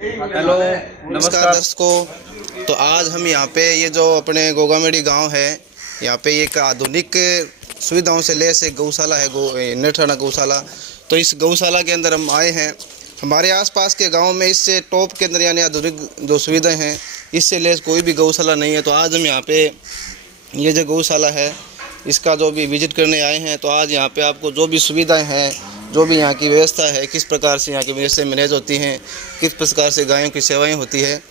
Hello नमस्कार दर्शकों। तो आज हम यहाँ पे ये जो अपने गोगामेड़ी गांव है, यहाँ पे एक आधुनिक सुविधाओं से लैस एक गौशाला है, नेठाना गौशाला। तो इस गौशाला के अंदर हम आए हैं। हमारे आसपास के गांव में इससे टॉप के अंदर यानी आधुनिक जो सुविधाएं हैं इससे लैस कोई भी गौशाला नहीं है। तो आज हम यहाँ पे ये जो गौशाला है इसका जो भी विजिट करने आए हैं, तो आज यहाँ पे आपको जो भी सुविधाएँ हैं, जो भी यहाँ की व्यवस्था है, किस प्रकार से यहाँ की व्यवस्था मैनेज होती हैं, किस प्रकार से गायों की सेवाएं होती है,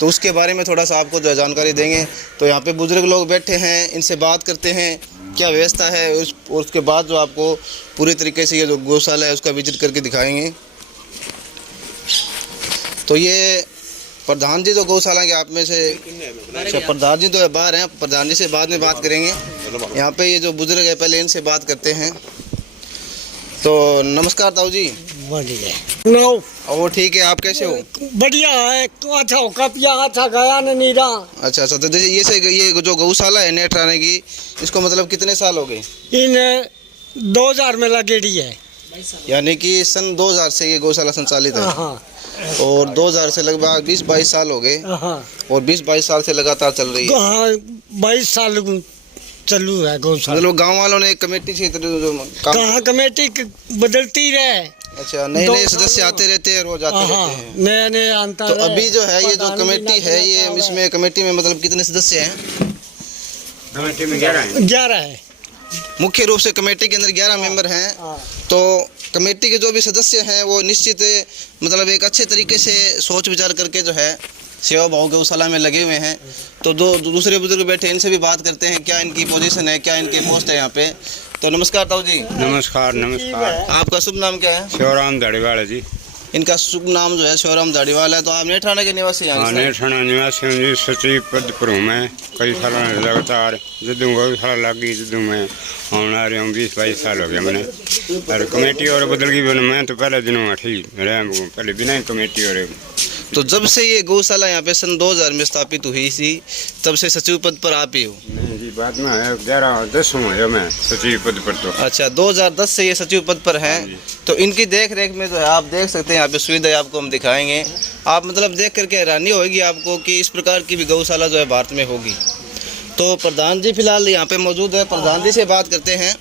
तो उसके बारे में थोड़ा सा आपको जो जानकारी देंगे। तो यहाँ पे बुजुर्ग लोग बैठे हैं, इनसे बात करते हैं क्या व्यवस्था है, उसके बाद जो आपको पूरी तरीके से ये जो गौशाला है उसका विजिट करके दिखाएंगे। तो ये प्रधान जी जो गौशाला के आप में से अच्छा प्रधान जी तो बाहर हैं, प्रधान जी से बाद में बात करेंगे। यहाँ पे ये जो बुजुर्ग है पहले इनसे बात करते हैं। तो नमस्कार ताऊ जी। बढ़िया और ठीक है, आप कैसे हो? बढ़िया है। अच्छा हो कपिया अच्छा गया न नीरा। अच्छा। तो जैसे ये जो गौशाला है नेठाना की, इसको मतलब कितने साल हो गए? इन 2000 में लगेड़ी है, यानी कि सन 2000 से ये गौशाला संचालित है। हाँ और 2000 से लगभग 20-22 साल हो गए। हाँ और 20-22 साल से लगातार चल रही है। हाँ 22 साल चालू है गौशाला। मतलब गांव वालों ने कमेटी से कहाँ कमेटी बदलती रहे। अच्छा, नए सदस्य आते रहते हैं, रोज आते रहते हैं। नए नए आता तो अभी जो है ये जो कमेटी है, ये इसमें कमेटी में मतलब कितने सदस्य हैं? कमेटी में 11 है। मुख्य रूप से कमेटी के अंदर 11 मेंबर हैं। तो कमेटी के जो भी सदस्य हैं वो निश्चित मतलब एक अच्छे तरीके से सोच विचार करके जो है सेवा भाव गौशाला में लगे हुए हैं। तो दो दूसरे बुजुर्ग बैठे, इनसे भी बात करते हैं क्या इनकी पोजीशन है, क्या इनके पोस्ट है यहाँ पे। तो नमस्कार ताऊ जी। नमस्कार नमस्कार। आपका शुभ नाम क्या है? शिवराम धाड़ीवाल जी। इनका शुभ नाम जो है शिवराम धाड़ीवाल है। तो आप नेठाना के निवासी हैं? नेठाना निवासी हूँ जी, सचिव पद पर हूँ मैं। कई साल लगातार जदों गौशाला लगी जदों मैं आने आ रहा हूँ, 20-22 साल हो गया मैंने। और कमेटी और बदल गई, मैं तो पहले दिनों ठीक रहा, पहले बिना ही कमेटी और। तो जब से ये गौशाला यहाँ पे सन 2000 में स्थापित हुई थी, तब से सचिव पद पर आप ही हो? नहीं जी, बाद में है 11-10 है मैं सचिव पद पर। तो अच्छा, 2010 से ये सचिव पद पर हैं। तो इनकी देख रेख में जो है आप देख सकते हैं यहाँ पे सुविधाएं आपको हम दिखाएंगे। आप मतलब देख करके हैरानी होगी आपको कि इस प्रकार की भी गौशाला जो है भारत में होगी। तो प्रधान जी फिलहाल यहाँ पे मौजूद है, प्रधान जी से बात करते हैं।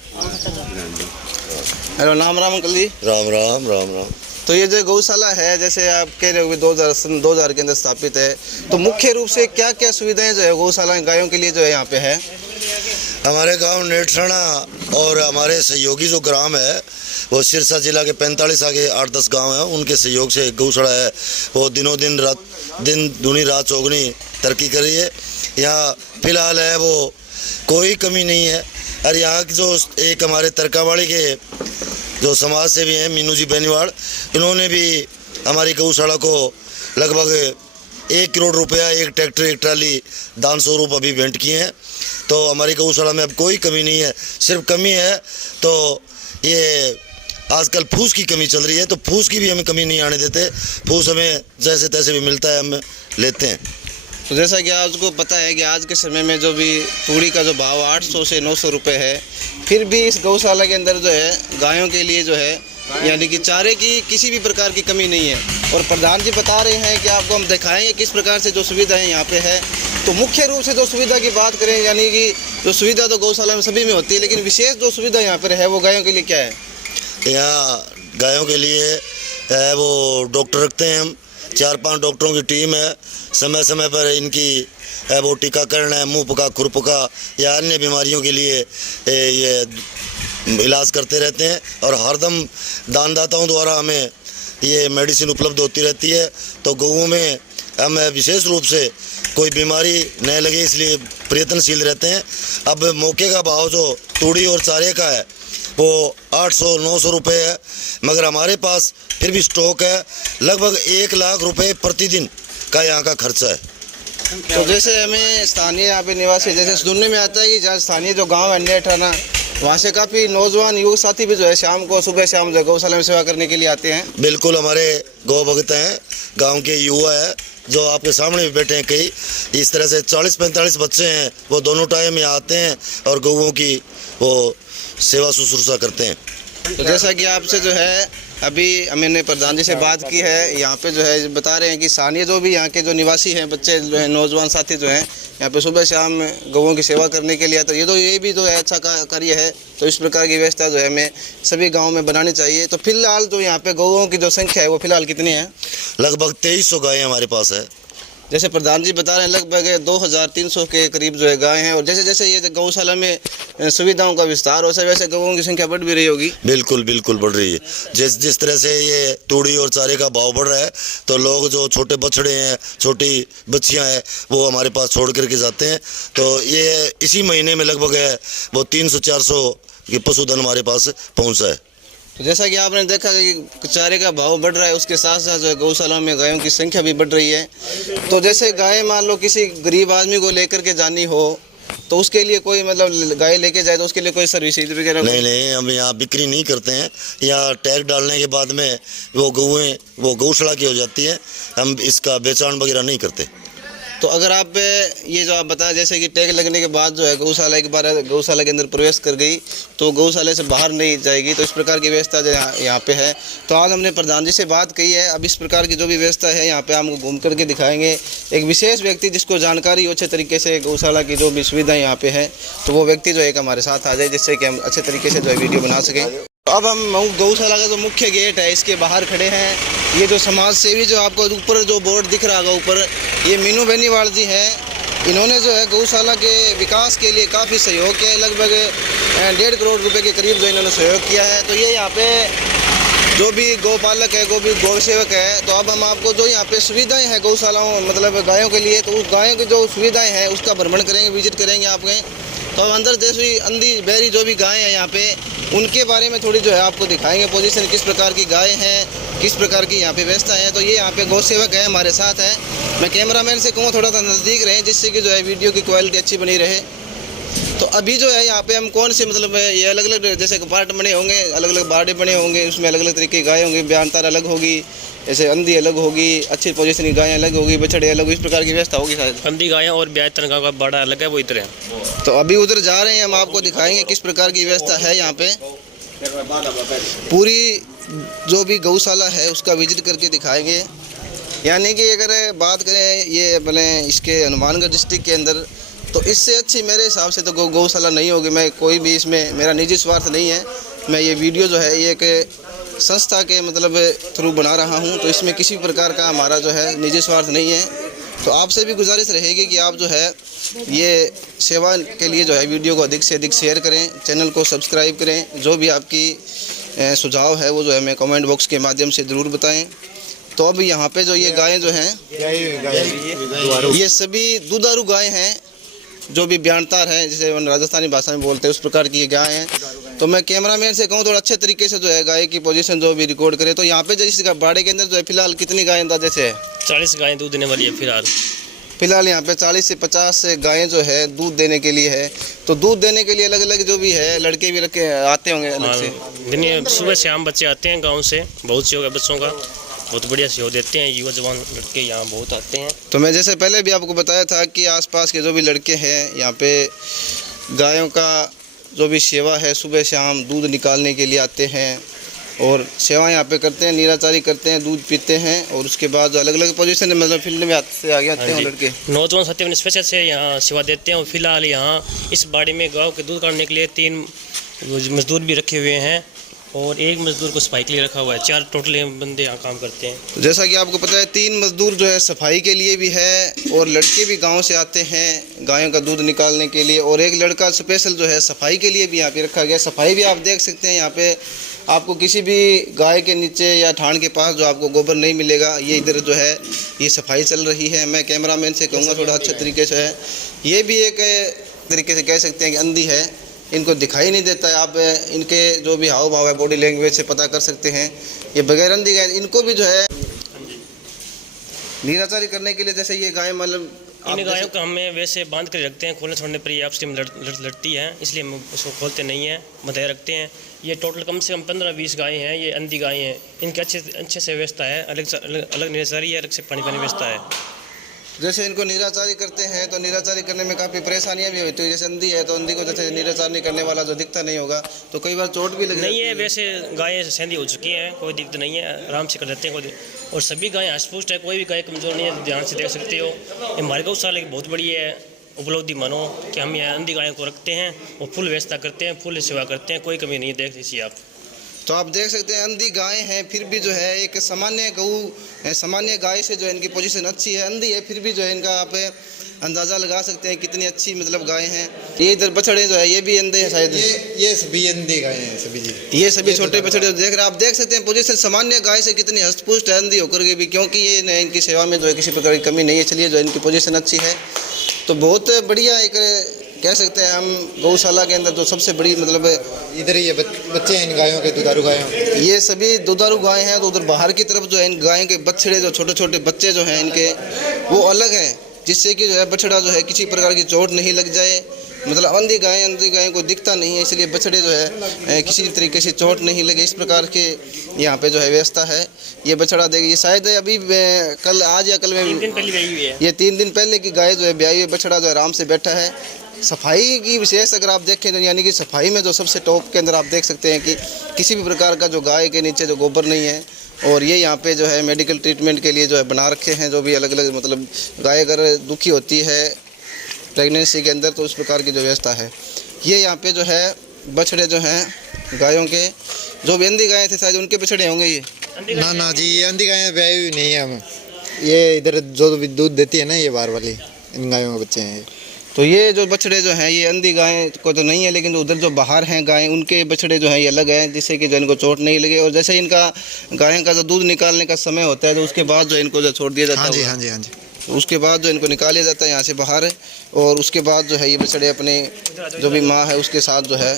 हेलो, नाम राम अंकल जी। राम राम राम राम। तो ये जो गौशाला है, जैसे आप कह रहे हो 2000 के अंदर स्थापित है, तो मुख्य रूप से क्या क्या सुविधाएं जो है गौशाला गायों के लिए जो है यहाँ पे है? हमारे गांव नेठाना और हमारे सहयोगी जो ग्राम है वो सिरसा जिला के 45 आगे 8-10 गांव हैं, उनके सहयोग से गौशाला है वो दिनों दिन दूनी रात चौगुनी तरक्की कर रही है। यहाँ फिलहाल है वो कोई कमी नहीं है। और यहाँ की जो एक हमारे तरकावाड़ी के जो समाज सेवी हैं मीनू जी बेनीवाड़, इन्होंने भी हमारी गौशाला को लगभग 1 करोड़ रुपया, 1 ट्रैक्टर 1 ट्राली दान स्वरूप अभी भेंट किए हैं। तो हमारी गौशाला में अब कोई कमी नहीं है। सिर्फ कमी है तो ये आजकल फूस की कमी चल रही है, तो फूस की भी हमें कमी नहीं आने देते। फूस हमें जैसे तैसे भी मिलता है, हम लेते हैं। तो जैसा कि आपको पता है कि आज के समय में जो भी तूड़ी का जो भाव 800 से 900 रुपये है, फिर भी इस गौशाला के अंदर जो है गायों के लिए जो है यानी कि चारे की किसी भी प्रकार की कमी नहीं है। और प्रधान जी बता रहे हैं कि आपको हम दिखाएंगे किस प्रकार से जो सुविधाएं यहाँ पे है। तो मुख्य रूप से जो सुविधा की बात करें, यानी कि जो सुविधा तो गौशाला में सभी में होती है, लेकिन विशेष जो सुविधा यहाँ पर है वो गायों के लिए क्या है? यहाँ गायों के लिए है वो डॉक्टर रखते हैं हम, 4-5 डॉक्टरों की टीम है। समय समय पर इनकी है वो टीकाकरण है, मुँह पका खुरपका या अन्य बीमारियों के लिए ये इलाज करते रहते हैं। और हरदम दानदाताओं द्वारा हमें ये मेडिसिन उपलब्ध होती रहती है। तो गौओं में हम विशेष रूप से कोई बीमारी न लगे इसलिए प्रयत्नशील रहते हैं। अब मौके का भाव जो तूड़ी और चारे का है वो 800-900 रुपये है, मगर हमारे पास फिर भी स्टॉक है। लगभग 1 लाख रुपए प्रतिदिन का यहाँ का खर्चा है। तो जैसे हमें स्थानीय यहाँ पे निवासी जैसे सुनने में आता है कि जहाँ स्थानीय जो गांव है नेठाना, वहाँ से काफ़ी नौजवान युवक साथी भी जो है शाम को सुबह शाम जो गौशाला में सेवा करने के लिए आते हैं। बिल्कुल, हमारे गौ भक्त हैं, गांव के युवा है जो आपके सामने भी बैठे हैं। कई इस तरह से 40-45 बच्चे हैं, वो दोनों टाइम में आते हैं और गौओं की वो सेवा शुश्रूषा करते हैं। तो जैसा कि आपसे जो है अभी मैंने प्रधान जी से बात की है, यहाँ पे जो है बता रहे हैं कि स्थानीय जो भी यहाँ के जो निवासी हैं, बच्चे जो हैं, नौजवान साथी जो हैं, यहाँ पे सुबह शाम गौओं की सेवा करने के लिए, तो ये भी जो है अच्छा कार्य है। तो इस प्रकार की व्यवस्था जो है हमें सभी गाँव में बनानी चाहिए। तो फिलहाल जो यहाँ पे गौओं की जो संख्या है वो फिलहाल कितनी है? लगभग 2300 गायें हमारे पास है। जैसे प्रधान जी बता रहे हैं लगभग 2300 के करीब जो है गाय हैं, और जैसे जैसे ये गौशाला में सुविधाओं का विस्तार हो वैसे गौओं की संख्या बढ़ भी रही होगी। बिल्कुल बिल्कुल बढ़ रही है। जिस तरह से ये तूड़ी और चारे का भाव बढ़ रहा है, तो लोग जो छोटे बछड़े हैं, छोटी बच्चियां हैं, वो हमारे पास छोड़ करके जाते हैं। तो ये इसी महीने में लगभग है वो 300-400 के पशुधन हमारे पास पहुँचा है। तो जैसा कि आपने देखा कि चारे का भाव बढ़ रहा है, उसके साथ साथ जो है गौशाला में गायों की संख्या भी बढ़ रही है। तो जैसे गाय मान लो किसी गरीब आदमी को लेकर के जानी हो, तो उसके लिए कोई मतलब गाय लेके जाए तो उसके लिए कोई सर्विस वगैरह? नहीं, हम यहाँ बिक्री नहीं करते हैं। यहाँ टैग डालने के बाद में वो गौशाला की हो जाती है, हम इसका बेचान वगैरह नहीं करते। तो अगर आप ये जो आप बताएं, जैसे कि टैग लगने के बाद जो है गौशाला एक बार गौशाला के अंदर प्रवेश कर गई तो गौशाला से बाहर नहीं जाएगी, तो इस प्रकार की व्यवस्था जो यहाँ पे है। तो आज हमने प्रधान जी से बात की है। अब इस प्रकार की जो भी व्यवस्था है यहाँ पे हम घूम करके दिखाएंगे। एक विशेष व्यक्ति जिसको जानकारी हो अच्छे तरीके से गौशाला की जो भी सुविधाएँ यहाँ पे है, तो वो व्यक्ति जो है हमारे साथ आ जाए, जिससे कि हम अच्छे तरीके से जो है वीडियो बना सकें। अब हम गौशाला का जो मुख्य गेट है इसके बाहर खड़े हैं। ये जो समाज सेवी जो आपको ऊपर जो बोर्ड दिख रहा होगा ऊपर, ये मीनू बेनीवाल जी हैं। इन्होंने जो है गौशाला के विकास के लिए काफ़ी सहयोग किया है। लगभग 1.5 करोड़ रुपए के करीब जो इन्होंने सहयोग किया है। तो ये यहाँ पे जो भी गौपालक है, गौ सेवक है, तो अब हम आपको जो यहाँ पे सुविधाएं हैं गौशालाओं मतलब गायों के लिए, तो उस गायों की जो सुविधाएँ हैं उसका भ्रमण करेंगे, विजिट करेंगे आपके। तो अंदर जैसे अंधी बहरी जो भी गायें हैं यहाँ पे, उनके बारे में थोड़ी जो है आपको दिखाएंगे पोजीशन, किस प्रकार की गायें हैं, किस प्रकार की यहाँ पे व्यवस्था है। तो ये यहाँ पे गौ सेवक है हमारे साथ है। मैं कैमरामैन से कहूँ थोड़ा सा नज़दीक रहें, जिससे कि जो है वीडियो की क्वालिटी अच्छी बनी रहे। तो अभी जो है यहाँ पे हम कौन से मतलब ये अलग अलग जैसे पार्ट बने होंगे, अलग अलग बाड़े बने होंगे, उसमें अलग अलग तरीके की गायें होंगी, ब्यानतार अलग होगी, जैसे अंधी अलग होगी, अच्छी पोजीशन की गायें अलग होगी, बछड़े अलग, इस प्रकार की व्यवस्था होगी शायद। अंधी गायें और ब्याज तनखा का बाड़ा अलग है, वो इधर है। तो अभी उधर जा रहे हैं, हम आपको दिखाएंगे किस प्रकार की व्यवस्था है यहाँ पे। पूरी जो भी गौशाला है उसका विजिट करके दिखाएंगे। यानी कि अगर बात करें ये अपने इसके हनुमानगढ़ डिस्ट्रिक्ट के अंदर, तो इससे अच्छी मेरे हिसाब से तो गौशाला नहीं होगी। मैं कोई भी इसमें मेरा निजी स्वार्थ नहीं है, मैं ये वीडियो जो है ये एक संस्था के मतलब थ्रू बना रहा हूँ, तो इसमें किसी प्रकार का हमारा जो है निजी स्वार्थ नहीं है। तो आपसे भी गुजारिश रहेगी कि आप जो है ये सेवा के लिए जो है वीडियो को अधिक से अधिक शेयर करें, चैनल को सब्सक्राइब करें। जो भी आपकी सुझाव है वो जो है हमें कमेंट बॉक्स के माध्यम से ज़रूर बताएं। तो अब यहाँ पे जो ये गायें जो हैं, ये सभी दुधारू गायें हैं, जो भी ब्यानतार हैं, जिसे राजस्थानी भाषा में बोलते हैं, उस प्रकार की ये गाय हैं। तो मैं कैमरामैन से कहूँ थोड़ा अच्छे तरीके से जो है गाय की पोजीशन जो भी रिकॉर्ड करे। तो यहाँ पे जो इस बाड़े के अंदर जो है फिलहाल कितनी गायें अंदाजे से है? 40 गायें दूध देने वाली है फिलहाल यहाँ पे 40 से 50 गायें जो है दूध देने के लिए है। तो दूध देने के लिए अलग अलग जो भी है लड़के भी रखे आते होंगे अलग से? दिन सुबह शाम बच्चे आते हैं गाँव से, बहुत से बच्चों का बहुत बढ़िया सहयोग देते हैं। युवा जवान लड़के यहाँ बहुत आते हैं। तो मैं जैसे पहले भी आपको बताया था कि आसपास के जो भी लड़के हैं यहाँ पे गायों का जो भी सेवा है, सुबह शाम दूध निकालने के लिए आते हैं और सेवा यहाँ पे करते हैं, निराचारी करते हैं, दूध पीते हैं। और उसके बाद अलग अलग पोजीशन मतलब फील्ड में आते आगे आते हैं लड़के। नौजवान साथी अपने स्पेशल से यहाँ सेवा देते हैं। और फिलहाल यहाँ इस बाड़ी में गाँव के दूध काटने के लिए 3 मजदूर भी रखे हुए हैं और 1 मजदूर को सफाई के लिए रखा हुआ है। 4 टोटल बंदे यहाँ काम करते हैं। तो जैसा कि आपको पता है 3 मजदूर जो है सफाई के लिए भी है, और लड़के भी गांव से आते हैं गायों का दूध निकालने के लिए, और 1 लड़का स्पेशल जो है सफाई के लिए भी यहाँ पे रखा गया। सफाई भी आप देख सकते हैं, यहाँ पे आपको किसी भी गाय के नीचे या ठाण के पास जो आपको गोबर नहीं मिलेगा। ये इधर जो है ये सफाई चल रही है। मैं कैमरामैन से कहूँगा थोड़ा अच्छे तरीके से है। ये भी एक तरीके से कह सकते हैं कि अंधी है, इनको दिखाई नहीं देता है। आप इनके जो भी हाव भाव है बॉडी लैंग्वेज से पता कर सकते हैं। ये बगैर अंधी गाय, इनको भी जो है निराचारी करने के लिए जैसे ये गाय मतलब इन गायों को हमें वैसे बांध कर रखते हैं। खोलने छोड़ने पर ये आपस में लड़ती हैं, इसलिए हम उसको खोलते नहीं हैं, बंधाए रखते हैं। ये टोटल कम से कम 15-20 गायें हैं। ये अंधी गायें हैं, इनकी अच्छे से व्यवस्था है। अलग निराचारी है, अलग से पानी व्यवस्था है। जैसे इनको निराचारी करते हैं तो निराचारी करने में काफ़ी परेशानियां भी होती है। जैसे अंधी है तो अंधी को जैसे निराचारी करने वाला जो दिखता नहीं होगा तो कई बार चोट भी लग नहीं जाती है, वैसे गायें सेंधी हो चुकी हैं, कोई दिक्कत नहीं है, आराम से कर लेते हैं कोई। और सभी गायें हष्ट-पुष्ट है, कोई भी गाय कमज़ोर नहीं है, ध्यान से देख सकते हो। ये हमारे गौशाला की बहुत बड़ी है उपलब्धि मानो कि हम यहाँ अंधी गायों को रखते हैं और फुल व्यवस्था करते हैं, फुल सेवा करते हैं, कोई कमी नहीं देख दीजिए आप। तो आप देख सकते हैं अंधी गाय हैं फिर भी जो है एक सामान्य गाय से जो है इनकी पोजीशन अच्छी है। अंधी है फिर भी जो है इनका आप अंदाज़ा लगा सकते हैं कितनी अच्छी मतलब गाय हैं। ये इधर बछड़े जो है ये भी अंधे हैं शायद, ये सभी अंधे गाय हैं सभी जी। ये सभी छोटे बछड़े देख रहे हैं। आप देख सकते हैं पोजीशन सामान्य गाय से कितनी हस्तपुष्ट है अंधी होकर के भी, क्योंकि ये न इनकी सेवा में जो है किसी प्रकार की कमी नहीं है। चलिए जो इनकी पोजीशन अच्छी है तो बहुत बढ़िया एक कह सकते हैं हम गौशाला के अंदर जो सबसे बड़ी मतलब इधर ये बच्चे हैं इन गायों के, दुधारू गायों के। ये सभी दुधारू गाय हैं। तो उधर बाहर की तरफ जो है इन गायों के बछड़े जो छोटे छोटे बच्चे जो हैं इनके वो अलग हैं, जिससे कि जो है बछड़ा जो है किसी प्रकार की चोट नहीं लग जाए। मतलब अंधी गायों को दिखता नहीं है, इसलिए बछड़े जो है किसी तरीके से चोट नहीं लगे, इस प्रकार के यहाँ पे जो है व्यवस्था है। ये बछड़ा देखिए, ये शायद अभी कल आज या कल में 3 दिन पहले गई हुई है। ये 3 दिन पहले की गाय जो है ब्याई हुई, बछड़ा जो है आराम से बैठा है। सफाई की विशेष अगर आप देखें तो यानी कि सफाई में जो सबसे टॉप के अंदर आप देख सकते हैं कि किसी भी प्रकार का जो गाय के नीचे जो गोबर नहीं है। और ये यहाँ पे जो है मेडिकल ट्रीटमेंट के लिए जो है बना रखे हैं, जो भी अलग अलग मतलब गाय अगर दुखी होती है प्रेगनेंसी के अंदर तो उस प्रकार की जो व्यवस्था है। ये यहाँ पे जो है बछड़े जो हैं गायों के, जो भी अंधी गायें थे शायद उनके बछड़े होंगे ये। ना जी, ये अंधी गायें ब्याई हुई नहीं है हम। ये इधर जो भी दूध देती है ना ये बाहर वाली, इन गायों के बच्चे हैं। तो ये जो बछड़े जो हैं ये अंधी गाय को तो नहीं है, लेकिन जो उधर जो बाहर हैं गायें उनके बछड़े जो हैं ये अलग हैं, जिससे कि जो इनको चोट नहीं लगे। और जैसे इनका गायों का जो दूध निकालने का समय होता है तो उसके बाद जो इनको जो छोड़ दिया जाता है, हाँ जी हाँ जी, उसके बाद जो इनको निकाला जाता है यहाँ से बाहर। और उसके बाद जो है ये बछड़े अपने जो भी माँ है उसके साथ जो है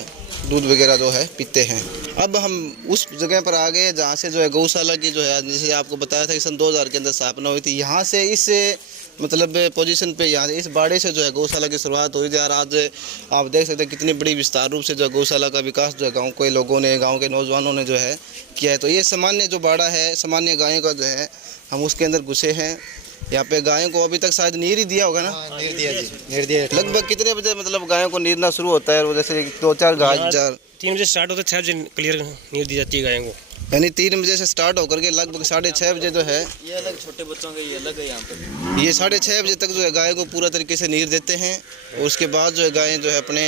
दूध वगैरह जो है पीते हैं। अब हम उस जगह पर आ गए जहाँ से जो है गौशाला की जो है, जैसे आपको बताया था कि सन 2000 के अंदर स्थापना हुई थी। यहाँ से इस मतलब पोजीशन पे यहाँ इस बाड़े से जो है गौशाला की शुरुआत हुई थी। और आज आप देख सकते हैं कितनी बड़ी विस्तार रूप से जो है गौशाला का विकास जो है गाँव के लोगों ने, गाँव के नौजवानों ने जो है किया है। तो ये सामान्य जो बाड़ा है, सामान्य गायों का जो है हम उसके अंदर घुसे हैं। यहाँ पे गायों को अभी तक शायद नीर ही दिया होगा ना? नीर दिया जी, नीर दिया। लगभग कितने बजे मतलब गायों को नीरना शुरू होता है? जैसे 2-4 गाय 3 बजे स्टार्ट होता है, 6 बजे क्लियर नीर दी जाती है गायों को। यानी 3 बजे से स्टार्ट होकर के लगभग 6:30 बजे जो है ये अलग, छोटे बच्चों के ये अलग है। यहाँ पे ये 6:30 बजे तक जो है गाय को पूरा तरीके से नीर देते हैं। और उसके बाद जो है गायें जो है अपने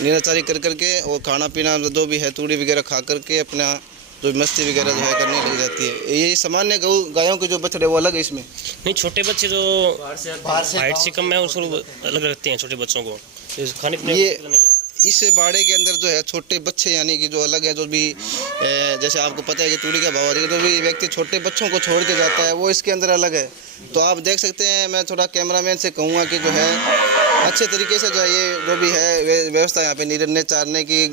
निराचारी कर करके और खाना पीना जो भी है तूड़ी वगैरह खा करके अपना जो मस्ती वगैरह जो है करने लग जाती है। ये सामान्य गायों के जो बछड़े वो अलग है इसमें? नहीं, छोटे बच्चे जो हाइट से कम है उसको अलग रखते हैं, छोटे बच्चों को खाने पीने ये नहीं हो। इस बाड़े के अंदर जो है छोटे बच्चे यानी कि जो अलग है, जो भी जैसे आपको पता है कि तूड़ी का भाव अधिक, जो भी व्यक्ति छोटे बच्चों को छोड़ के जाता है वो इसके अंदर अलग है। तो आप देख सकते हैं, मैं थोड़ा कैमरामैन से कहूँगा कि जो है अच्छे तरीके से जो है ये जो भी है व्यवस्था यहाँ पे निरने चारने की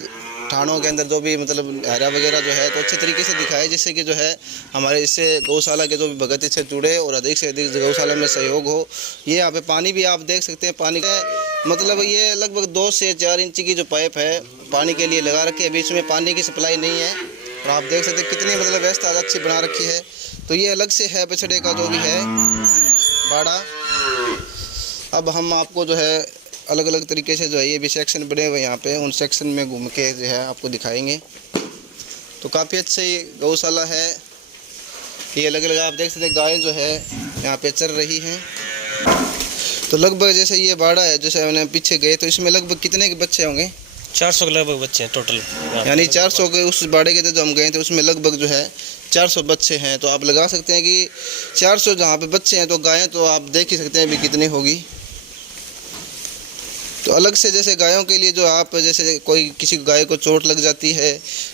ठाणों के अंदर जो भी मतलब हरा वगैरह जो है तो अच्छे तरीके से दिखाए, जिससे कि जो है हमारे इससे गौशाला के जो भी भगत इससे जुड़े और अधिक से अधिक गौशाला में सहयोग हो। ये यहाँ पे पानी भी आप देख सकते हैं, पानी का मतलब ये लगभग 2 से 4 इंच की जो पाइप है पानी के लिए लगा रखी है, बीच में पानी की सप्लाई नहीं है। और आप देख सकते हैं कितनी मतलब व्यवस्था अच्छी बना रखी है। तो ये अलग से है बछड़े का जो भी है बाड़ा। अब हम आपको जो है अलग अलग तरीके से जो है ये भी सेक्शन बने हुए यहाँ पे, उन सेक्शन में घूम के जो है आपको दिखाएंगे। तो काफ़ी अच्छी गौशाला है ये, अलग अलग आप देख सकते हैं गाय जो है यहाँ पे चल रही हैं। तो लगभग जैसे ये बाड़ा है, जैसे हमने पीछे गए तो इसमें लगभग कितने के बच्चे होंगे? 400 के लगभग बच्चे हैं टोटल। यानी 400 के उस बाड़े के जो हम गए थे उसमें लगभग जो है 400 बच्चे हैं। तो आप लगा सकते हैं कि 400 जहाँ पे बच्चे हैं तो गायें तो आप देख ही सकते हैं भी कितनी होगी। तो अलग से जैसे गायों के लिए जो आप जैसे कोई किसी गाय को चोट लग जाती है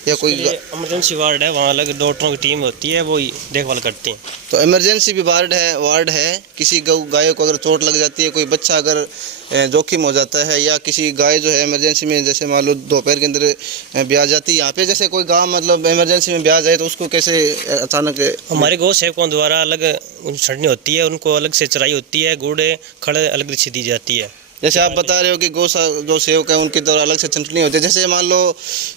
या कोई इमरजेंसी वार्ड है, वहाँ अलग डॉक्टरों की टीम होती है, वो देखभाल करती हैं। तो इमरजेंसी भी वार्ड है। किसी गायों को अगर चोट लग जाती है, कोई बच्चा अगर जोखिम हो जाता है या किसी गाय जो है इमरजेंसी में जैसे मान लो दोपहर के अंदर ब्याह जाती है, यहाँ पे जैसे कोई गाँव मतलब इमरजेंसी में ब्याह जाए तो उसको कैसे अचानक? हमारे गौ सेवकों द्वारा अलग छड़नी होती है, उनको अलग से चराई होती है, गुड़ खड़ अलग से दी जाती है। जैसे आप बता रहे हो कि जो सेवक है उनकी तरह अलग से छंटनी होती है, जैसे मान लो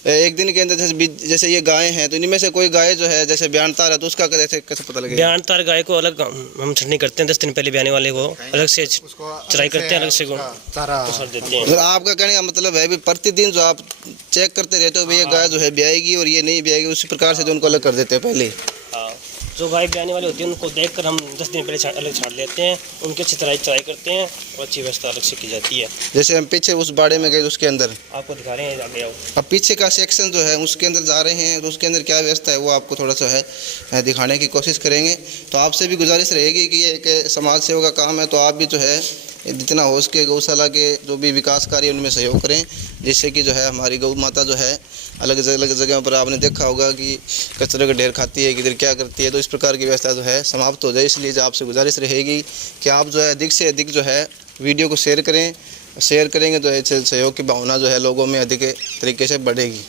एक दिन के अंदर जैसे ये गाय हैं तो इनमें से कोई गाय जो है जैसे ब्यानतार है तो उसका कैसे पता लगेगा? ब्यानतार गाय को अलग हम छटनी करते हैं, 10 दिन पहले ब्याने वाले को अलग से चराई करते हैं, अलग से उसको देते हैं। मतलब आपका कहने का मतलब है भी प्रतिदिन जो आप चेक करते रहते हो भाई ये गाय जो है ब्याएगी और ये नहीं ब्याएगी, उसी प्रकार से जो उनको अलग कर देते हैं पहले। हाँ, जो गाय ब्याने वाली होती है उनको देखकर हम 10 दिन पहले अलग छाट लेते हैं, उनकी अच्छी चराई करते हैं और अच्छी व्यवस्था अलग से की जाती है। जैसे हम पीछे उस बाड़े में गए उसके अंदर आपको दिखा रहे हैं, आगे आओ। अब पीछे का सेक्शन जो है उसके अंदर जा रहे हैं तो उसके अंदर क्या व्यवस्था है वो आपको थोड़ा सा है दिखाने की कोशिश करेंगे। तो आपसे भी गुजारिश रहेगी कि ये एक समाज सेवा का काम है, तो आप भी जो है जितना हो सके गौशाला के जो भी विकास कार्य उनमें सहयोग करें, जिससे कि जो है हमारी गौ माता जो है अलग अलग जगह पर आपने देखा होगा कि कचरे का ढेर खाती है, किधर क्या करती है, तो इस प्रकार की व्यवस्था जो है समाप्त हो जाए। इसलिए जो आपसे गुजारिश रहेगी कि आप जो है अधिक से अधिक जो है वीडियो को शेयर करें, शेयर करेंगे तो सहयोग की भावना जो है लोगों में अधिक तरीके से बढ़ेगी।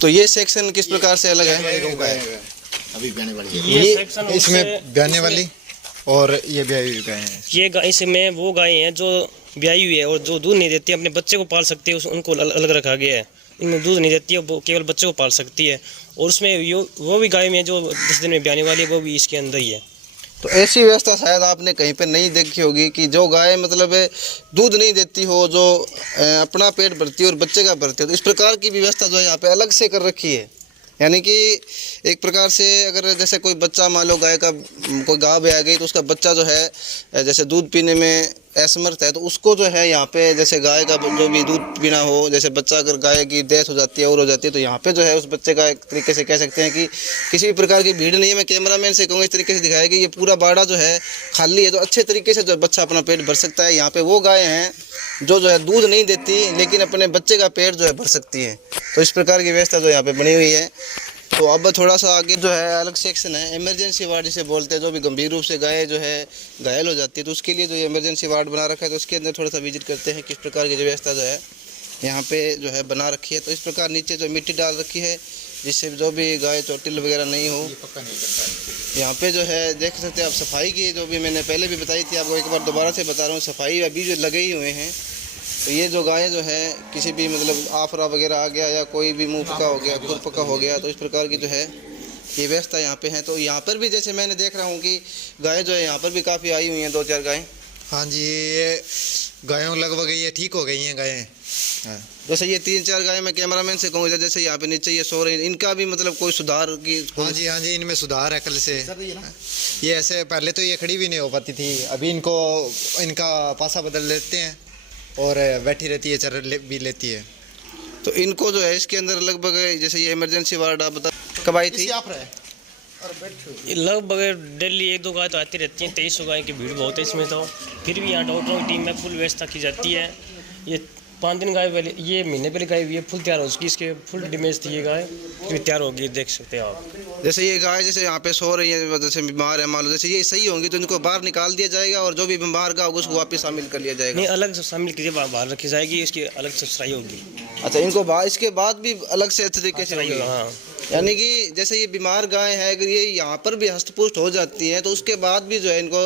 तो ये सेक्शन किस प्रकार से अलग है? अभी ब्याने वाली ये सेक्शन इसमें ब्याने वाली और ये ब्याई हुई गाय हैं। ये गाय इसमें वो गाय हैं जो ब्याई हुई है और जो दूध नहीं देती है, अपने बच्चे को पाल सकती है, उनको अलग रखा गया है। इनमें दूध नहीं देती है, वो केवल बच्चे को पाल सकती है। और उसमें वो भी गाय में जो 10 दिन में ब्याने वाली है वो भी इसके अंदर ही है। तो ऐसी व्यवस्था शायद आपने कहीं पे नहीं देखी होगी कि जो गाय मतलब दूध नहीं देती हो, जो अपना पेट भरती हो और बच्चे का भरती हो, तो इस प्रकार की व्यवस्था जो है यहाँ पे अलग से कर रखी है। यानी कि एक प्रकार से अगर जैसे कोई बच्चा मान लो गाय का कोई गाय ब्याह गई तो उसका बच्चा जो है जैसे दूध पीने में असमर्थ है तो उसको जो है यहाँ पे जैसे गाय का जो भी दूध पीना हो, जैसे बच्चा अगर गाय की डेथ हो जाती है और हो जाती है तो यहाँ पे जो है उस बच्चे का एक तरीके से कह सकते हैं कि किसी भी प्रकार की भीड़ नहीं है। मैं कैमरामैन से कहूँगा इस तरीके से दिखाया कि ये पूरा बाड़ा जो है खाली है, तो अच्छे तरीके से जो बच्चा अपना पेट भर सकता है। यहाँ पे वो गाय हैं जो है दूध नहीं देती लेकिन अपने बच्चे का पेट जो है भर सकती है। तो इस प्रकार की व्यवस्था जो यहाँ पे बनी हुई है। तो अब थोड़ा सा आगे जो है अलग सेक्शन है, इमरजेंसी वार्ड जिसे बोलते हैं, जो भी गंभीर रूप से गाय जो है घायल हो जाती है तो उसके लिए जो इमरजेंसी वार्ड बना रखा है, तो उसके अंदर थोड़ा सा विजिट करते हैं किस प्रकार की व्यवस्था जो है यहाँ पे जो है बना रखी है। तो इस प्रकार नीचे जो मिट्टी डाल रखी है जिससे जो भी गाय चोटिल वगैरह नहीं हो। यहाँ पे जो है देख सकते हैं आप सफाई की, जो भी मैंने पहले भी बताई थी आपको, एक बार दोबारा से बता रहा हूँ, सफाई अभी जो लगे ही हुए हैं। तो ये जो गाय जो है किसी भी मतलब आफरा वगैरह आ गया या कोई भी मुँह पका हो गया, खुर पका हो गया, तो इस प्रकार की जो है ये व्यवस्था यहाँ पे है। तो यहाँ पर भी जैसे मैंने देख रहा हूँ कि गाय जो है यहाँ पर भी काफ़ी आई हुई हैं, 2-4 गायें। हाँ जी, ये गायों लगभग ये ठीक हो गई हैं गायें। हाँ। जैसे ये 3-4 गायें मैं कैमरामैन से कहूँगा जैसे यहाँ पे नीचे ये सो रही हैं, इनका भी मतलब कोई सुधार की? हाँ जी, इनमें सुधार है कल से। ये ऐसे पहले तो ये खड़ी भी नहीं हो पाती थी, अभी इनका पासा बदल लेते हैं और बैठी रहती है, भी लेती है। तो इनको जो है इसके अंदर लगभग जैसे ये इमरजेंसी वार्ड आप बता कब आई थी? लगभग डेली 1-2 गाय तो आती रहती हैं। 2300 गाय की भीड़ बहुत है इसमें। तो फिर भी यहाँ डॉक्टरों की टीम में फुल व्यवस्था की जाती है। ये 5 दिन गाय पहले, ये महीने पहले गाय हुई है, फुल तैयार हो चुकी, इसके फुल डैमेज थी ये गाय, फिर तैयार होगी, देख सकते हैं आप। जैसे ये गाय जैसे यहाँ पे सो रही है, जैसे बीमार है मान लो, जैसे ये सही होंगी तो इनको बाहर निकाल दिया जाएगा और जो भी बीमार का होगा उसको वापस शामिल कर लिया जाएगा? नहीं, अलग से शामिल कीजिए, बाहर रखी जाएगी, इसकी अलग से सफाई होगी। अच्छा, इनको इसके बाद भी अलग से अच्छे तरीके से होगी? हाँ, यानी कि जैसे ये बीमार गाय है अगर ये यहाँ पर भी हस्तपुष्ट हो जाती है तो उसके बाद भी जो है इनको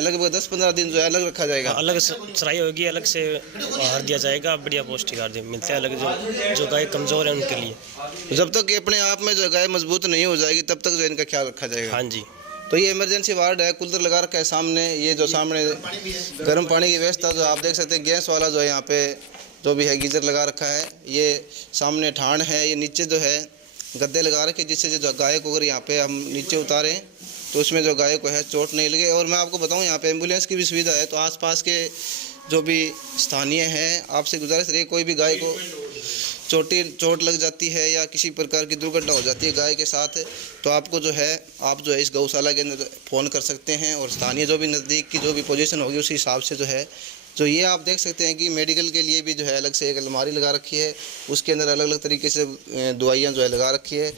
लगभग 10-15 दिन जो है अलग रखा जाएगा? अलग सराई होगी, अलग से आहार दिया जाएगा, बढ़िया पौष्टिक आहार मिलता है अलग, जो गाय कमज़ोर है उनके लिए। जब तक ये अपने आप में जो गाय मजबूत नहीं हो जाएगी तब तक जो इनका ख्याल रखा जाएगा? हाँ जी। तो ये इमरजेंसी वार्ड है, कूलर लगा रखा है सामने, ये जो सामने गर्म पानी की व्यवस्था जो आप देख सकते हैं, गैस वाला जो है यहाँ पे जो भी है गीज़र लगा रखा है, ये सामने ठाण है, ये नीचे जो है गद्दे लगा रखे जिससे जो गाय को अगर यहाँ पे हम नीचे उतारें तो उसमें जो गाय को है चोट नहीं लगे। और मैं आपको बताऊं यहाँ पे एम्बुलेंस की भी सुविधा है। तो आसपास के जो भी स्थानीय हैं आपसे गुजारिश रही, कोई भी गाय को चोट लग जाती है या किसी प्रकार की दुर्घटना हो जाती है गाय के साथ, तो आपको जो है आप जो है इस गौशाला के अंदर फ़ोन कर सकते हैं और स्थानीय जो भी नज़दीक की जो भी पोजीशन होगी उसी हिसाब से जो है जो ये आप देख सकते हैं कि मेडिकल के लिए भी जो है अलग से एक अलमारी लगा रखी है, उसके अंदर अलग अलग तरीके से दवाइयाँ जो है लगा रखी है।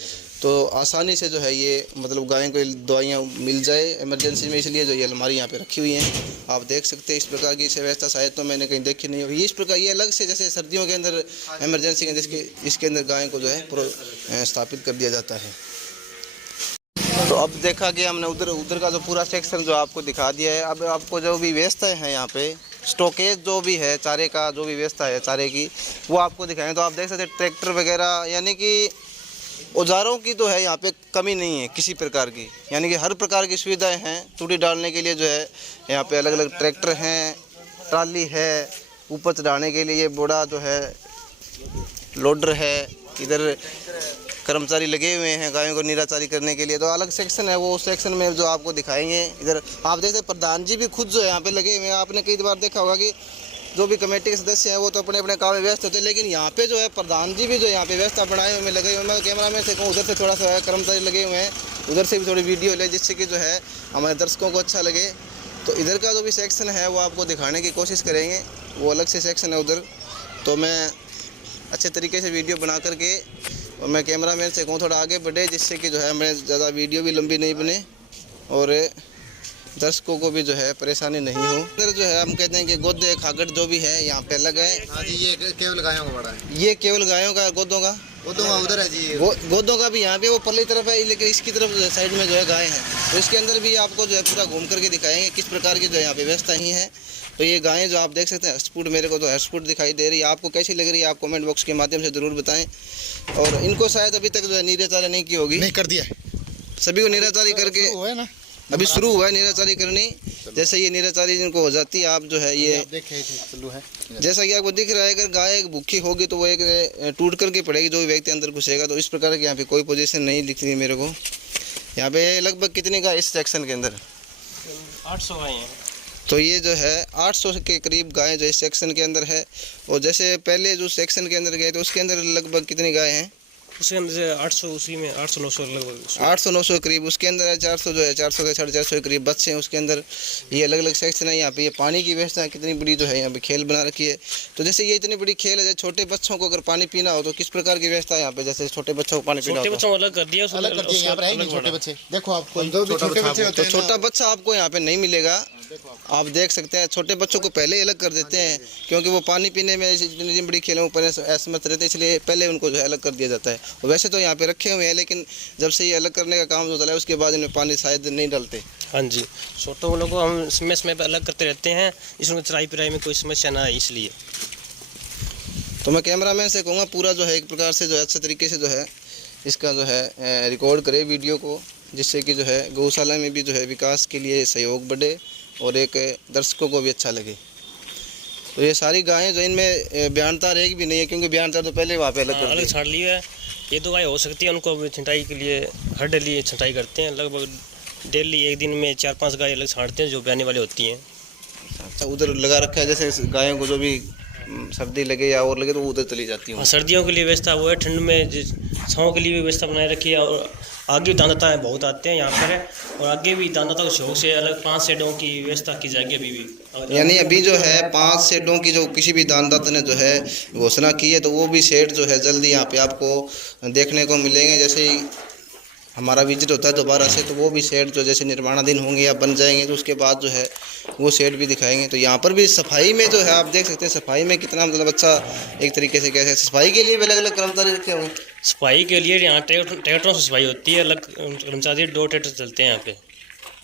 तो आसानी से जो है ये मतलब गायों को दवाइयाँ मिल जाए इमरजेंसी में, इसलिए जो ये अलमारी यहाँ पे रखी हुई हैं आप देख सकते हैं। इस प्रकार की व्यवस्था शायद तो मैंने कहीं देखी नहीं होगी। इस प्रकार ये अलग से जैसे सर्दियों के अंदर इमरजेंसी के अंदर इसके अंदर गायों को जो है स्थापित कर दिया जाता है। तो अब देखा कि हमने उधर का जो पूरा सेक्शन जो आपको दिखा दिया है। अब आपको जो भी व्यवस्था है यहाँ पे स्टॉकेज जो भी है चारे का जो भी व्यवस्था है चारे की वो आपको दिखाएं। तो आप देख सकते हैं ट्रैक्टर वगैरह यानी कि औजारों की तो है यहाँ पे कमी नहीं है किसी प्रकार की, यानी कि हर प्रकार की सुविधाएं हैं। तूड़ी डालने के लिए जो है यहाँ पे अलग अलग ट्रैक्टर हैं, ट्राली है, ऊपर चढ़ाने के लिए बोड़ा जो है, लोडर है, इधर कर्मचारी लगे हुए हैं गायों को निराचारी करने के लिए। तो अलग सेक्शन है, वो उस सेक्शन में जो आपको दिखाएंगे। इधर आप देखते हैं प्रधान जी भी खुद जो है यहाँ पे लगे हुए हैं। आपने कई बार देखा होगा कि जो भी कमेटी के सदस्य हैं वो तो अपने अपने काम में व्यस्त होते हैं, लेकिन यहाँ पे जो है प्रधान जी भी जो यहाँ पे व्यवस्था बनाए हुए लगे हुए हैं। मैं कैमरा मैन से कहूँ उधर से थोड़ा सा कर्मचारी लगे हुए हैं, उधर से भी थोड़ी वीडियो ले जिससे कि जो है हमारे दर्शकों को अच्छा लगे। तो इधर का जो भी सेक्शन है वो आपको दिखाने की कोशिश करेंगे, वो अलग से सेक्शन है उधर। तो मैं अच्छे तरीके से वीडियो बना करके और मैं कैमरा मैन से कहूँ थोड़ा आगे बढ़े जिससे कि जो है हमें ज़्यादा वीडियो भी लंबी नहीं बने और दर्शकों को भी जो है परेशानी नहीं हो। इधर जो है हम कहते हैं कि गोदे खागड़ जो भी है यहाँ पे अलग है। हाँ जी, ये केवल गायों का बड़ा है। ये केवल गायों का, गोदों का उधर है जी। वो गोदों का भी यहाँ पे वो परली तरफ है, लेकिन इसकी तरफ जो है साइड में जो है गाय है। तो इसके अंदर भी आपको जो है पूरा घूम करके दिखाएंगे किस प्रकार की जो है यहाँ पे व्यवस्था ही है। तो ये गायें जो आप देख सकते हैं हर्षपुट, मेरे को तो हर्षपुट दिखाई दे रही है। आपको कैसी लग रही है आप कमेंट बॉक्स के माध्यम से ज़रूर बताएं। और इनको शायद अभी तक जो है निराचारी नहीं की होगी, नहीं कर दिया सभी को निराचारी करके है ना, अभी शुरू हुआ है निराचारी करनी। जैसे ये निराचारी जिनको हो जाती है, आप जो है ये देखे चालू है। जैसा कि आपको दिख रहा है, अगर गाय एक भूखी होगी तो वो एक टूट करके पड़ेगी, जो व्यक्ति अंदर घुसेगा। तो इस प्रकार की यहाँ पे कोई पोजीशन नहीं दिख रही मेरे को। यहाँ पे लगभग कितनी गाय इस सेक्शन के अंदर? 800 गाय हैं। तो ये जो है 800 के करीब गाय जो इस सेक्शन के अंदर है। और जैसे पहले जो सेक्शन के अंदर गए तो उसके अंदर लगभग कितनी गाय हैं? उसके अंदर से 800, उसी में 800-900 लगभग 800-900 करीब। उसके अंदर है 400 जो है 400 के 450 के करीब बच्चे हैं उसके अंदर। ये अलग अलग सेक्शन है। यहाँ पे ये पानी की व्यवस्था कितनी बड़ी जो है यहाँ पे खेल बना रखी है। तो जैसे ये इतनी बड़ी खेल है, छोटे बच्चों को अगर पानी पीना हो तो किस प्रकार की व्यवस्था है यहाँ पे? जैसे छोटे बच्चों को पानी पीना हो, छोटे बच्चों को अलग कर दिया, अलग कर दिया। यहाँ पर है नहीं छोटे बच्चे, देखो आपको छोटे बच्चे होते तो हैं। छोटा बच्चा आपको यहाँ पे नहीं मिलेगा। आप देख सकते हैं छोटे बच्चों को पहले ही अलग कर देते हैं, क्योंकि वो पानी पीने में इतनी बड़ी खेलों पर असमर्थ रहते हैं, इसलिए पहले उनको जो है अलग कर दिया जाता है। और वैसे तो यहाँ पे रखे हुए हैं, लेकिन जब से ये अलग करने का काम जो चला है उसके बाद इनमें पानी शायद नहीं डालते। हाँ जी, छोटों वालों को हम समय समय पर अलग करते रहते हैं, इसमें चराई पिराई में कोई समस्या ना है इसलिए। तो मैं कैमरामैन से कहूँगा पूरा जो है एक प्रकार से जो है अच्छे तरीके से जो है इसका जो है रिकॉर्ड करे वीडियो को, जिससे कि जो है गौशाला में भी जो है विकास के लिए सहयोग बढ़े और एक दर्शकों को भी अच्छा लगे। तो ये सारी गायें जो इनमें बयानतार एक भी नहीं है, क्योंकि बयानतार तो पहले वहाँ पे अलग छाड़ लिया है। ये 2 गाय हो सकती है, उनको अभी छंटाई के लिए हर डेली छंटाई करते हैं। लगभग डेली एक दिन में 4-5 गाय अलग छाड़ते हैं जो ब्याने वाली होती हैं। अच्छा, उधर लगा रखा है, जैसे गायों को जो भी सर्दी लगे या और लगे तो वो उधर चली जाती है। सर्दियों के लिए व्यवस्था वो है, ठंड में छाँव के लिए भी व्यवस्था बनाए रखी है। और आगे दानदाता है बहुत आते हैं यहाँ पर है, और आगे भी दानदाता को शौक से अलग 5 शेडों की व्यवस्था की जाएगी अभी भी। यानी अभी जो है 5 शेडों की जो किसी भी दानदाता ने जो है घोषणा की है, तो वो भी शेड जो है जल्दी यहाँ पे आपको देखने को मिलेंगे। जैसे ही हमारा विजिट होता है दोबारा से, तो वो भी शेड जो जैसे निर्माणाधीन होंगे या बन जाएंगे तो उसके बाद जो है वो शेड भी दिखाएंगे। तो यहाँ पर भी सफाई में जो है आप देख सकते हैं सफाई में कितना मतलब अच्छा एक तरीके से कैसे सफाई के लिए भी अलग अलग कर्मचारी रखे होंगे। सफाई के लिए यहाँ ट्रैक्टरों से सफाई होती है, अलग कर्मचारी 2 ट्रैक्टर चलते हैं यहाँ पे।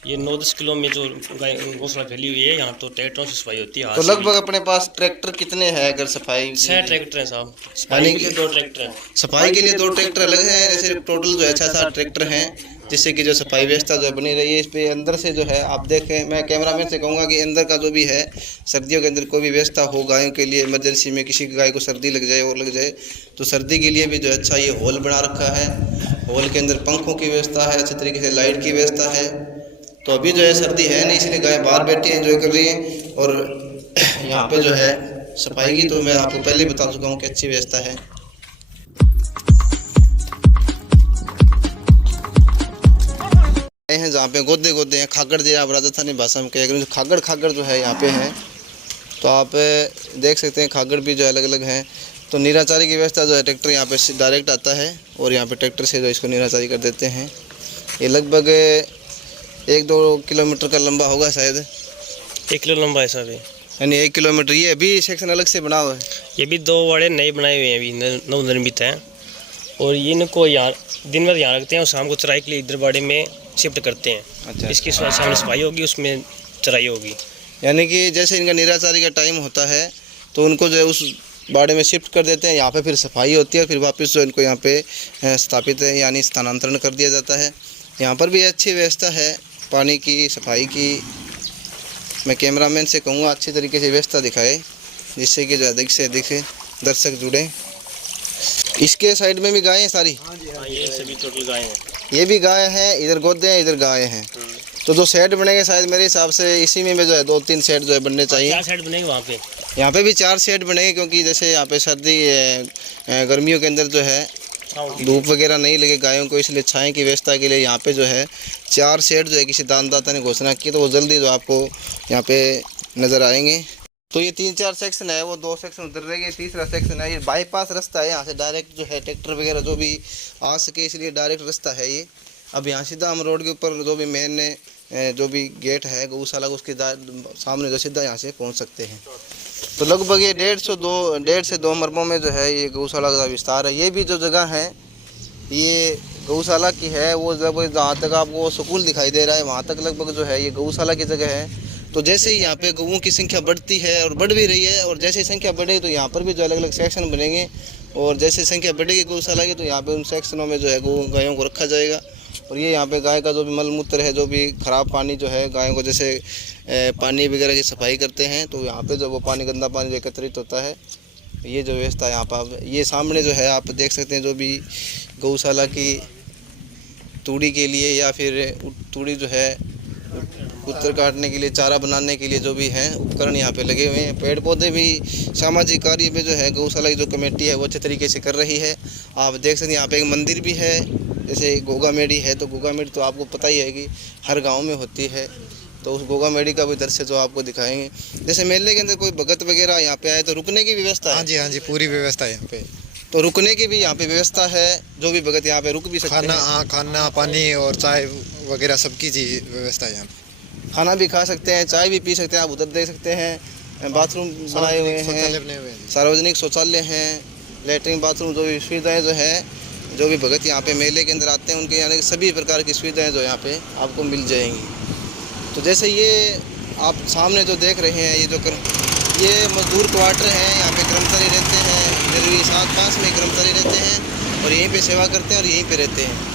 ये 9-10 किलो में जो गौशाला फैली हुई है, यहाँ तो ट्रैक्टरों से सफाई होती है। तो लगभग अपने पास ट्रैक्टर कितने हैं अगर सफाई? 6 ट्रैक्टर हैं साहब, सफाई के लिए 2 ट्रैक्टर हैं। सफाई के लिए 2 ट्रैक्टर अलग हैं, जैसे टोटल जो है 6-7 ट्रैक्टर हैं, जिससे कि जो सफाई व्यवस्था जो बनी रही है। इस पे अंदर से जो है आप देखें, मैं कैमरामैन से कहूँगा कि अंदर का जो भी है सर्दियों के अंदर कोई भी व्यवस्था हो गायों के लिए, इमरजेंसी में किसी गाय को सर्दी लग जाए और लग जाए तो सर्दी के लिए भी जो अच्छा ये हॉल बना रखा है। हॉल के अंदर पंखों की व्यवस्था है, अच्छे तरीके से लाइट की व्यवस्था है। तो अभी जो है सर्दी है नहीं, इसलिए गाय बाहर बैठी एंजॉय कर रही है। और यहाँ पे जो है सफाई की तो मैं आपको पहले बता चुका हूँ कि अच्छी व्यवस्था है। हैं जहाँ पे गोदे गोदे हैं, खागड़ जो आप राजस्थानी भाषा में कहेंगे खागड़ जो है यहाँ पे हैं। तो आप देख सकते हैं खागड़ भी जो अलग अलग हैं। तो निराचारी की व्यवस्था जो है ट्रैक्टर यहाँ पे डायरेक्ट आता है और यहाँ पे ट्रैक्टर से जो इसको निराचारी कर देते हैं। ये लगभग 1-2 किलोमीटर का लंबा होगा, शायद 1 किलो लंबा है साहब, यानी 1 किलोमीटर। ये अभी सेक्शन अलग से बना हुआ है, ये भी 2 वाड़े नए बनाए हुए हैं, अभी नवनिर्मित हैं। और ये इनको यहाँ दिन भर यहाँ रखते हैं और शाम को चराई के लिए इधर बाड़े में शिफ्ट करते हैं। अच्छा। इसकी सामने सफाई होगी, उसमें चराई होगी। यानी कि जैसे इनका निराचारी का टाइम होता है तो उनको जो है उस बाड़े में शिफ्ट कर देते हैं, यहाँ पे फिर सफाई होती है, फिर वापस जो इनको यहाँ पे स्थापित है यानी स्थानांतरण कर दिया जाता है। यहाँ पर भी अच्छी व्यवस्था है पानी की, सफाई की। मैं कैमरामैन से कहूँगा अच्छी तरीके से व्यवस्था दिखाए, जिससे कि जो अधिक से अधिक दर्शक जुड़े। इसके साइड में भी गायें हैं सारी? हाँ, ये सभी टोटल गाय हैं। ये भी गाय हैं, इधर गोदे हैं, इधर गाय हैं। तो जो शेड बनेंगे शायद मेरे हिसाब से इसी में जो है 2-3 शेड जो है बनने चाहिए। 4 शेड बनेंगे वहाँ पे। यहाँ पे भी 4 शेड बनेंगे, क्योंकि जैसे यहाँ पे सर्दी गर्मियों के अंदर जो है धूप वगैरह नहीं लगे गायों को, इसलिए छाएं की व्यवस्था के लिए यहाँ पे जो है 4 शेड जो है किसी दानदाता ने घोषणा की, तो वो जल्दी जो आपको यहाँ पे नज़र आएंगे। तो ये 3-4 सेक्शन है, वो 2 सेक्शन उधर रह गए, तीसरा सेक्शन है। ये बाईपास रास्ता है, यहाँ से डायरेक्ट जो है ट्रैक्टर वगैरह जो भी आ सके, इसलिए डायरेक्ट रास्ता है ये। अब यहाँ सीधा हम रोड के ऊपर जो भी मेन जो भी गेट है गौशाला उसके सामने जो सीधा यहाँ से पहुँच सकते हैं। तो लगभग ये 1.5 से 2 मरबों में जो है ये गौशाला का विस्तार है। ये भी जो जगह है ये गौशाला की है, वो जब जहाँ तक आपको स्कूल दिखाई दे रहा है वहाँ तक लगभग जो है ये गौशाला की जगह है। तो जैसे ही यहाँ पे गऊँ की संख्या बढ़ती है और बढ़ भी रही है, और जैसे संख्या बढ़ेगी तो यहाँ पर भी जो अलग अलग सेक्शन बनेंगे, और जैसे संख्या बढ़ेगी गौशाला की तो यहाँ पे उन सेक्शनों में जो है गायों को रखा जाएगा। और ये यहाँ पे गाय का जो भी मल मूत्र है, जो भी ख़राब पानी जो है गायों को जैसे पानी वगैरह की सफाई करते हैं, तो यहाँ पे जो वो पानी गंदा पानी जो एकत्रित होता है, ये जो व्यवस्था है यहाँ पर। ये सामने जो है आप देख सकते हैं, जो भी गौशाला की तूड़ी के लिए या फिर तूड़ी जो है उत्तर काटने के लिए, चारा बनाने के लिए जो भी हैं उपकरण यहाँ पे लगे हुए हैं। पेड़ पौधे भी सामाजिक कार्य में जो है गौशाला की जो कमेटी है वो अच्छे तरीके से कर रही है। आप देख सकते हैं यहाँ पे एक मंदिर भी है, जैसे गोगा मेड़ी है, तो गोगा मेड़ी तो आपको पता ही है कि हर गांव में होती है, तो उस गोगा मेड़ी का भी दृश्य जो आपको दिखाएंगे। जैसे मेले के अंदर कोई भगत वगैरह यहाँ पे आए तो रुकने की व्यवस्था है? हाँ जी, पूरी व्यवस्था है यहाँ पे। तो रुकने की भी यहाँ पे व्यवस्था है, जो भी भगत यहाँ पे रुक भी सकते हैं। हाँ, खाना पानी और चाय वगैरह सबकी जी व्यवस्था है यहाँ पे। खाना भी खा सकते हैं, चाय भी पी सकते हैं, आप उधर दे सकते हैं। बाथरूम बनाए हुए हैं, सार्वजनिक शौचालय हैं, लेटरिन बाथरूम जो भी सुविधाएँ जो है, जो भी भगत यहाँ पे मेले के अंदर आते हैं उनके यानी सभी प्रकार की सुविधाएं जो यहाँ पे आपको मिल जाएंगी। तो जैसे ये आप सामने जो देख रहे हैं, ये मजदूर क्वार्टर है, यहाँ पे कर्मचारी रहते हैं, मेरे साथ पास में कर्मचारी रहते हैं और यहीं पे सेवा करते हैं और यहीं पे रहते हैं।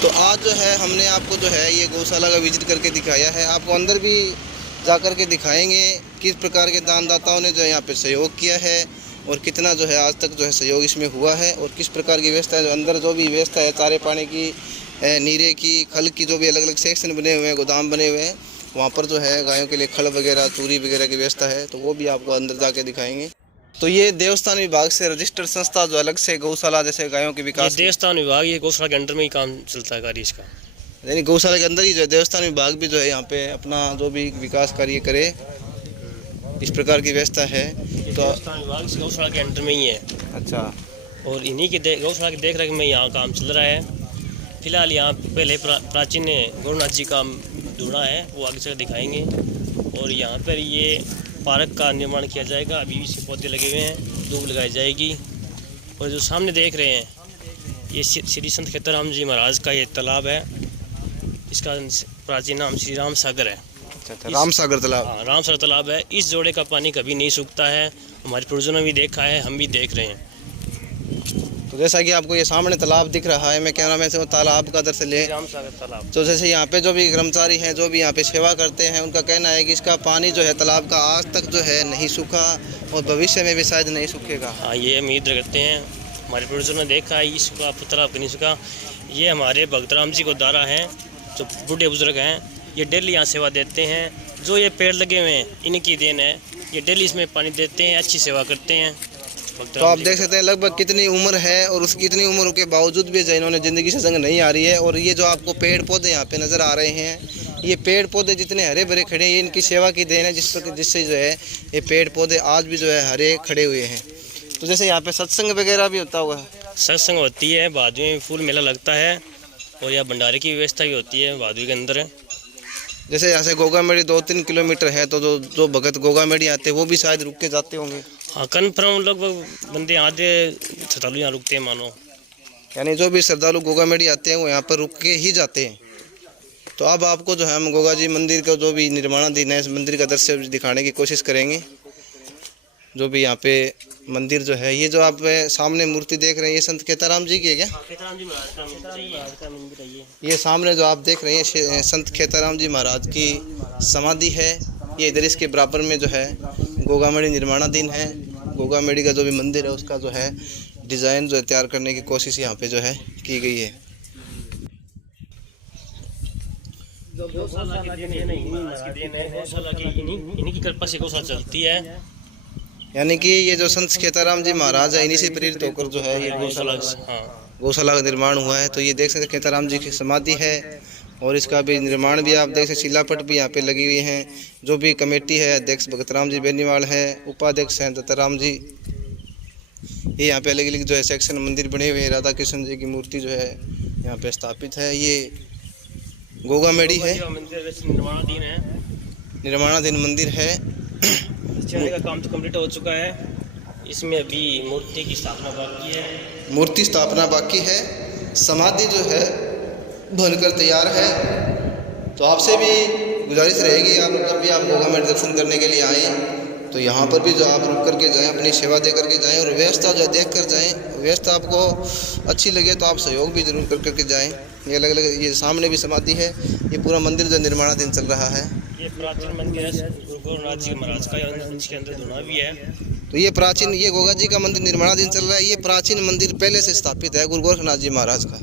तो आज जो है हमने आपको जो है ये गौशाला का विजिट करके दिखाया है, आपको अंदर भी जा कर के दिखाएंगे किस प्रकार के दानदाताओं ने जो यहाँ पे सहयोग किया है और कितना जो है आज तक जो है सहयोग इसमें हुआ है, और किस प्रकार की व्यवस्था है। जो अंदर जो भी व्यवस्था है चारे पानी की, नीरे की, खल की, जो भी अलग अलग सेक्शन बने हुए हैं, गोदाम बने हुए हैं, वहाँ पर जो है गायों के लिए खल वगैरह, चूरी वगैरह की व्यवस्था है, तो वो भी आपको अंदर जाके दिखाएंगे। तो ये देवस्थान विभाग से रजिस्टर्ड संस्था जो अलग से गौशाला जैसे गायों के विकास, देवस्थान विभाग ये गौशाला के अंडर में ही काम चलता है कार्य इसका, यानी गौशाला के अंदर ही जो है देवस्थान विभाग भी जो है यहाँ पे अपना जो भी विकास कार्य करे, इस प्रकार की व्यवस्था है। तो देवस्थान विभाग इस गौशाला के अंडर में ही है। अच्छा। और इन्हीं की गौशाला की देख रेख में यहाँ काम चल रहा है। फिलहाल यहाँ पहले प्राचीन गौरनाथ जी का धूणा है, वो आगे चल दिखाएंगे। और यहाँ पर ये पार्क का निर्माण किया जाएगा, अभी इसके पौधे लगे हुए हैं, दूब लगाई जाएगी। और जो सामने देख रहे हैं ये श्री संत खेतराम जी महाराज का ये तालाब है, इसका प्राचीन नाम श्री राम सागर है। अच्छा, राम सागर तालाब। हाँ, राम सागर तालाब है। इस जोड़े का पानी कभी नहीं सूखता है, हमारे पूर्वजों ने भी देखा है, हम भी देख रहे हैं। तो जैसा कि आपको ये सामने तालाब दिख रहा है, मैं कैमरामैन से वो तालाब का दर्शन ले। राम सागर तालाब। तो जैसे यहाँ पे जो भी कर्मचारी हैं, जो भी यहाँ पे सेवा करते हैं, उनका कहना है कि इसका पानी जो है तालाब का आज तक जो है नहीं सूखा और भविष्य में भी शायद नहीं सूखेगा। हाँ, ये उम्मीद रखते हैं, हमारे पूर्वजों ने देखा है, ये सूखा तालाब नहीं सूखा। ये हमारे भक्तराम जी को दारा हैं, जो बूढ़े बुजुर्ग हैं, ये डेली यहाँ सेवा देते हैं। जो ये पेड़ लगे हुए हैं इनकी देन है, ये डेली इसमें पानी देते हैं, अच्छी सेवा करते हैं। तो आप देख सकते हैं लगभग कितनी उम्र है, और उसकी इतनी उम्र के बावजूद भी जो इन्होंने ज़िंदगी से जंग नहीं आ रही है। और ये जो आपको पेड़ पौधे यहाँ पे नज़र आ रहे हैं, ये पेड़ पौधे जितने हरे भरे खड़े हैं, ये इनकी सेवा की देन है, जिससे जो है ये पेड़ पौधे आज भी जो है हरे खड़े हुए हैं। तो जैसे यहाँ पे सत्संग वगैरह भी होता होगा? सत्संग होती है, भादवी में फूल मेला लगता है, और यहाँ भंडारे की व्यवस्था भी होती है भादवी के अंदर। जैसे यहाँ से गोगा मेड़ी 2-3 किलोमीटर है, तो जो भगत गोगा मेड़ी आते हैं वो भी शायद रुक के जाते होंगे। हाँ, कन्फर्म लगभग बंदे आधे 46 यहाँ रुकते हैं मानो। यानी जो भी श्रद्धालु गोगामेड़ी आते हैं वो यहाँ पर रुक के ही जाते हैं। तो अब आपको जो है हम गोगा जी मंदिर का जो भी निर्माणाधीन है इस मंदिर का दृश्य दिखाने की कोशिश करेंगे। जो भी यहाँ पे मंदिर जो है, ये जो आप सामने मूर्ति देख रहे हैं ये संत खेताराम जी की है क्या? खेताराम जी महाराज का मंदिर है ये। ये सामने जो आप देख रहे हैं संत खेताराम जी महाराज की समाधि है। ये इधर इसके बराबर में जो है गोगामेड़ी निर्माणाधीन है। गोगामेड़ी का जो भी मंदिर है उसका जो है डिज़ाइन जो है तैयार करने की कोशिश यहाँ पे जो है की गई है। गौशाला की देन है, महाराज की देन है। गौशाला की इन्हीं की कृपा से गौशाला चलती है। यानी कि ये जो संत खेताराम जी महाराज है इन्हीं से प्रेरित होकर जो है ये गौशाला का निर्माण हुआ है। तो ये देख सकते खेताराम जी की समाधि है और इसका भी निर्माण भी आप देख सकते, शिलापट भी यहाँ पे लगी हुई हैं। जो भी कमेटी है, अध्यक्ष भगतराम जी बेनीवाल है, उपाध्यक्ष हैं दत्ताराम जी। ये यहाँ पे अलग अलग जो है सेक्शन मंदिर बने हुए हैं। राधा कृष्ण जी की मूर्ति जो है यहाँ पे स्थापित है। ये गोगामेड़ी है, निर्माणाधीन मंदिर है। चढ़ने का काम तो कंप्लीट हो चुका है। इसमें अभी मूर्ति की स्थापना बाकी है। मूर्ति स्थापना बाकी है। समाधि जो है बनकर तैयार है। तो आपसे भी गुजारिश रहेगी आप जब भी आप गोगामेड़ी दर्शन करने के लिए आएँ तो यहाँ पर भी जो आप रुक करके जाएं, अपनी सेवा दे करके जाएं और व्यवस्था जो देख कर जाएं। व्यवस्था आपको अच्छी लगे तो आप सहयोग भी जरूर कर करके जाएं। ये अलग अलग, ये सामने भी समाधि है। ये पूरा मंदिर जो निर्माणाधीन चल रहा है। ये प्राचीन मंदिर है गुरु गोरखनाथ जी महाराज का, इसके अंदर धुना भी है। तो ये प्राचीन, ये गोगा जी का मंदिर निर्माणाधीन चल रहा है। ये प्राचीन मंदिर पहले से स्थापित है गुरु गोरखनाथ जी महाराज का।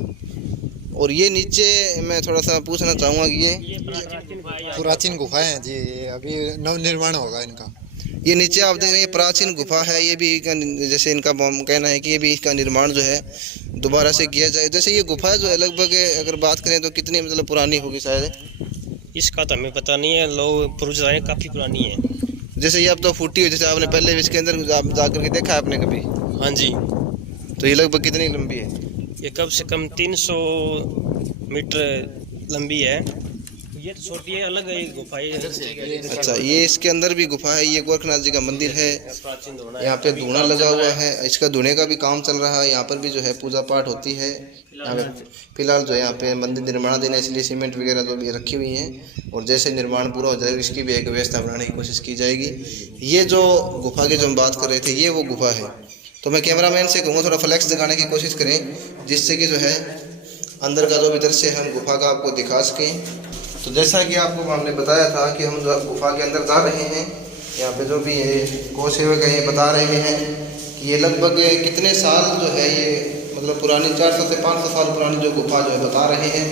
और ये नीचे मैं थोड़ा सा पूछना चाहूँगा कि ये प्राचीन गुफा है जी, अभी नव निर्माण होगा इनका। ये नीचे आप देख रहे हैं ये प्राचीन गुफा है। ये भी जैसे इनका कहना है कि ये भी इसका निर्माण जो है दोबारा से किया जाए। जैसे ये गुफा जो है लगभग अगर बात करें तो कितनी मतलब पुरानी होगी शायद? इसका तो हमें पता नहीं है, लोग पूर्वज रहे काफ़ी पुरानी है। जैसे ये अब तो फूटी हुई, जैसे आपने पहले इसके अंदर जा करके देखा है आपने कभी? हाँ जी। तो ये लगभग कितनी लंबी है? ये कम से कम 300 मीटर लंबी है। ये तो छोटी है, अलग है गुफा है। अच्छा, ये इसके अंदर भी गुफा है। ये गोरखनाथ जी का मंदिर है। यहाँ पे धूना लगा हुआ है, इसका धुने का भी काम चल रहा है। यहाँ पर भी जो है पूजा पाठ होती है। यहाँ पे फिलहाल जो है यहाँ पे मंदिर निर्माणाधीन है, इसलिए सीमेंट वगैरह जो भी रखी हुई हैं। और जैसे निर्माण पूरा हो जाएगा इसकी भी एक व्यवस्था बनाने की कोशिश की जाएगी। ये जो गुफा की जो हम बात कर रहे थे ये वो गुफा है। तो मैं कैमरामैन से कहूँगा थोड़ा फ्लैक्स दिखाने की कोशिश करें जिससे कि जो है अंदर का जो भी दृश्य है हम गुफा का आपको दिखा सकें। तो जैसा कि आपको हमने बताया था कि हम जो गुफा के अंदर जा रहे हैं, यहाँ पे जो भी ये गौ सेवक है ये बता रहे हैं कि ये लगभग कितने साल जो है ये मतलब पुरानी 400 से 500 साल पुरानी जो गुफा जो है बता रहे हैं।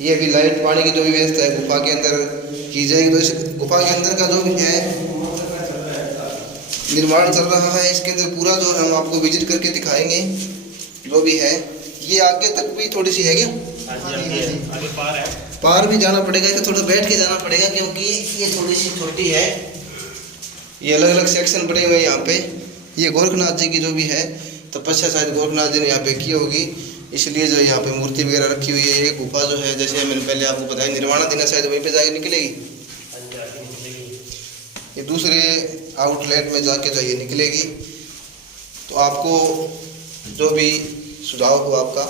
ये अभी लाइट पानी की जो भी व्यवस्था है गुफा के अंदर की जाएगी। तो इस गुफा के अंदर का जो भी है निर्माण चल रहा है, इसके अंदर पूरा जो है हम आपको विजिट करके दिखाएंगे जो भी है। ये आगे तक भी थोड़ी सी है क्या? आगे पार है, पार भी जाना पड़ेगा, इसको थोड़ा बैठ के जाना पड़ेगा क्योंकि ये थोड़ी सी छोटी है। ये अलग अलग सेक्शन बने हुए हैं यहाँ पे। ये गोरखनाथ जी की जो भी है तपस्या शायद गोरखनाथ जी ने यहाँ पे की होगी, इसलिए जो यहाँ पे मूर्ति वगैरह रखी हुई है। ये गुफा जो है जैसे मैंने पहले आपको बताया निर्माणाधीन है, शायद वहीं पे जाके निकलेगी। ये दूसरे आउटलेट में जाके जो ये निकलेगी। तो आपको जो भी सुझाव हो आपका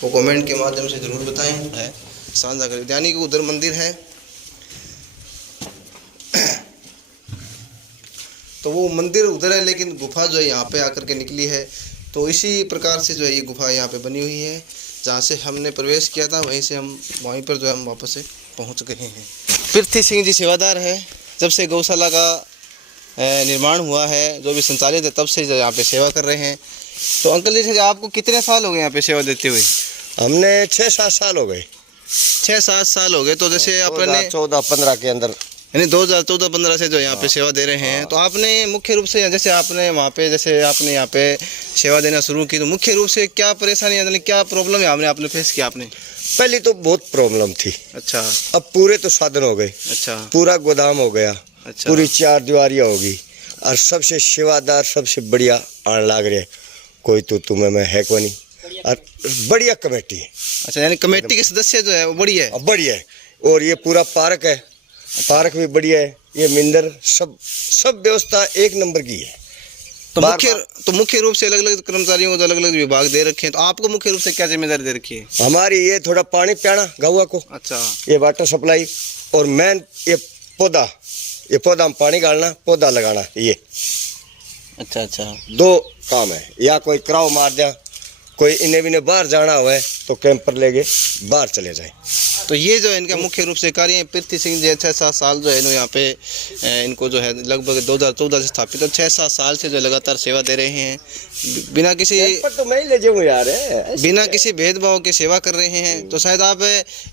वो कमेंट के माध्यम से ज़रूर बताएं, है साझा करें। यानी कि उधर मंदिर है तो वो मंदिर उधर है लेकिन गुफा जो है यहाँ पे आकर के निकली है। तो इसी प्रकार से जो है ये गुफा यहाँ पे बनी हुई है। जहाँ से हमने प्रवेश किया था वहीं से हम वहीं पर जो है हम वापस से पहुँच गए हैं। पृथ्वी सिंह जी सेवादार है, जब से गौशाला का निर्माण हुआ है जो भी संचालित है तब से जो यहाँ पे सेवा कर रहे हैं। तो अंकल जी आपको कितने साल हो गए यहाँ पे सेवा देते हुए? हमने 6-7 साल हो गए। 6-7 साल हो गए। तो जैसे आपने 14-15 के अंदर यानी 2014-15 से जो यहाँ पे सेवा दे रहे हैं। तो आपने मुख्य रूप से जैसे आपने वहाँ पे जैसे आपने यहाँ पे सेवा देना शुरू की तो मुख्य रूप से क्या परेशानी यानी क्या प्रॉब्लम है आपने फेस किया? आपने पहले तो बहुत प्रॉब्लम थी। अच्छा। अब पूरे तो साधन हो गए। अच्छा। पूरा गोदाम हो गया। अच्छा। पूरी 4 दीवारियाँ होगी और सबसे सेवादार सबसे बढ़िया आने लग रहे, कोई तो तुम्हें मैं है को नहीं और बढ़िया कमेटी है। अच्छा, यानी कमेटी के सदस्य जो है वो बढ़िया है? बढ़िया है। और ये पूरा पार्क है, पार्क भी बढ़िया है। ये मंदिर सब व्यवस्था एक नंबर की है। तो बार- मुख्य रूप से अलग अलग कर्मचारियों को अलग अलग विभाग दे रखे हैं, तो आपको मुख्य रूप से क्या जिम्मेदारी दे रखी है? हमारी ये थोड़ा पानी पियाना गौवा को, अच्छा, ये वाटर सप्लाई, और मेन ये पौधा में पानी डालना, पौधा लगाना, ये अच्छा। 2 काम है। या कोई क्राव मार दिया, कोई इन्हें भी बाहर जाना हुआ है तो कैंप पर लेके बाहर चले जाए। तो ये जो है इनका मुख्य रूप से कार्य है। पृथ्वी सिंह जी 6-7 साल जो है इन्होंने यहाँ पे इनको जो है लगभग 2014 से स्थापित, और 6-7 साल से जो लगातार सेवा दे रहे हैं, बिना किसी कैंप पर तो मैं ही ले जाऊँ यार, बिना किसी भेदभाव के सेवा कर रहे हैं। तो शायद आप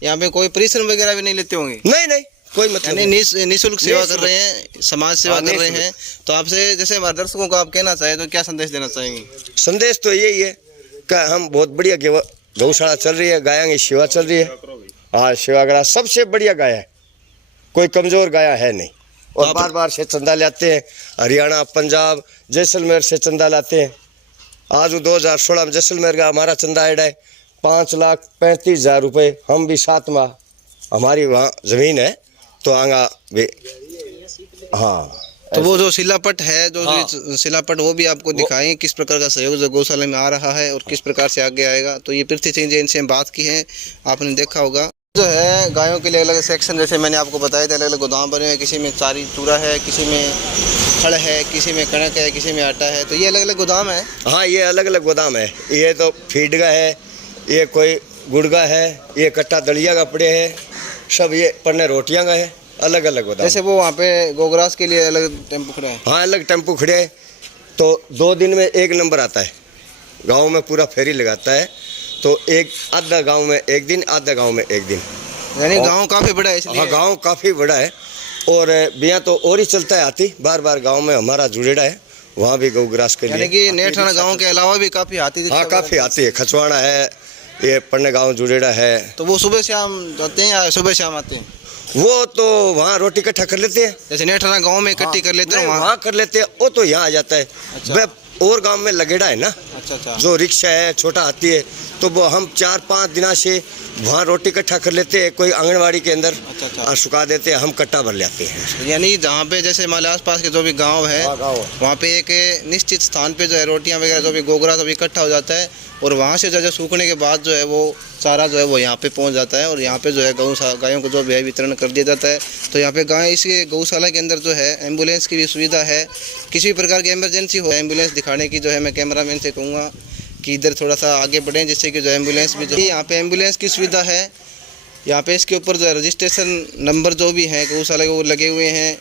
यहाँ पे कोई परिश्रम वगैरह भी नहीं लेते होंगे? नहीं, कोई मतलब यानी नहीं। निःशुल्क सेवा कर रहे हैं, समाज सेवा कर रहे हैं। तो आपसे जैसे हमारे दर्शकों को आप कहना चाहें तो क्या संदेश देना चाहेंगे? संदेश तो यही है कि हम बहुत बढ़िया गौशाला चल रही है, गायों की सेवा चल रही है। हाँ, सेवाग्राह सबसे बढ़िया गाय है, कोई कमजोर गाय है नहीं। और बार बार से चंदा लाते हैं, हरियाणा, पंजाब, जैसलमेर से चंदा लाते हैं। आज 2016 में जैसलमेर का हमारा चंदा आया है 5,35,000 रुपये। हम भी 7 माह हमारी वहाँ ज़मीन है, तो आगा भी। हाँ, तो वो जो शिलापट है, शिलापट वो भी आपको दिखाएंगे किस प्रकार का सहयोग जो गौशाला में आ रहा है और किस प्रकार से आगे आएगा। तो ये पृथ्वी सिंह जी, इनसे बात की है, आपने देखा होगा। जो है गायों के लिए अलग सेक्शन, जैसे मैंने आपको बताया था, अलग अलग गोदाम बने हैं। किसी में चारी चूरा है, किसी में खड़ है, किसी में कणक है, किसी में आटा है। तो ये अलग अलग गोदाम है। हाँ, ये अलग अलग गोदाम है। ये तो फीड का है, ये कोई गुड़ का है, ये कट्टा दलिया का पड़े है, सब ये पन्ने रोटियां का है, अलग अलग गोदाम। जैसे वो वहाँ पे गोग्रास के लिए अलग टेम्पो खड़े हैं। हाँ, अलग टेम्पो खड़े हैं। तो 2 दिन में 1 नंबर आता है, गांव में पूरा फेरी लगाता है। तो एक आधा गांव में 1 दिन, आधा गांव में 1 दिन। यानी गांव काफी बड़ा है इसलिए। हाँ, गांव काफ़ी बड़ा है। और बिया तो और ही चलता है, हाथी बार बार गांव में हमारा जुड़ेड़ा है, वहाँ भी गौग्रास के लिए। यानी कि नेठाना गांव के अलावा भी काफी हाथी। हाँ, काफ़ी हाथी है। खचवाड़ा है, ये पन्ने गांव जुड़ेड़ा है। तो वो सुबह शाम जाते हैं या सुबह शाम आते हैं? वो तो वहाँ रोटी इकट्ठा कर लेते हैं, जैसे नेठाना गांव में इकट्ठी कर लेते हैं वहाँ कर लेते हैं। वो तो यहाँ आ जाता है। अच्छा। वह और गांव में लगेड़ा है ना, अच्छा। जो रिक्शा है, छोटा हाथी है, तो वो हम 4-5 दिना से वहाँ रोटी इकट्ठा कर लेते हैं, कोई आंगनवाड़ी के अंदर। अच्छा। और सुखा देते हैं, हम कट्टा भर लेते हैं। यानी जहाँ पे जैसे हमारे आसपास के जो भी गांव है, वहाँ पे एक निश्चित स्थान पे जो है रोटियाँ वगैरह जो भी गोगरा सब इकट्ठा हो जाता है, और वहाँ से जो सूखने के बाद जो है वो चारा जो है वो यहाँ पे पहुँच जाता है, और यहाँ पे जो है गायों को जो भी है वितरण कर दिया जाता है। तो यहाँ पे गाय, इस गौशाला के अंदर जो है एम्बुलेंस की भी सुविधा है। किसी भी प्रकार की इमरजेंसी हो, एम्बुलेंस दिखाने की जो है मैं कैमरामैन से कहूँगा कि इधर थोड़ा सा आगे बढ़ें, जिससे कि जो एम्बुलेंस भी जो यहाँ पे एम्बुलेंस की सुविधा है। यहाँ पे इसके ऊपर जो है रजिस्ट्रेशन नंबर जो भी है गौशाला के वो लगे हुए हैं।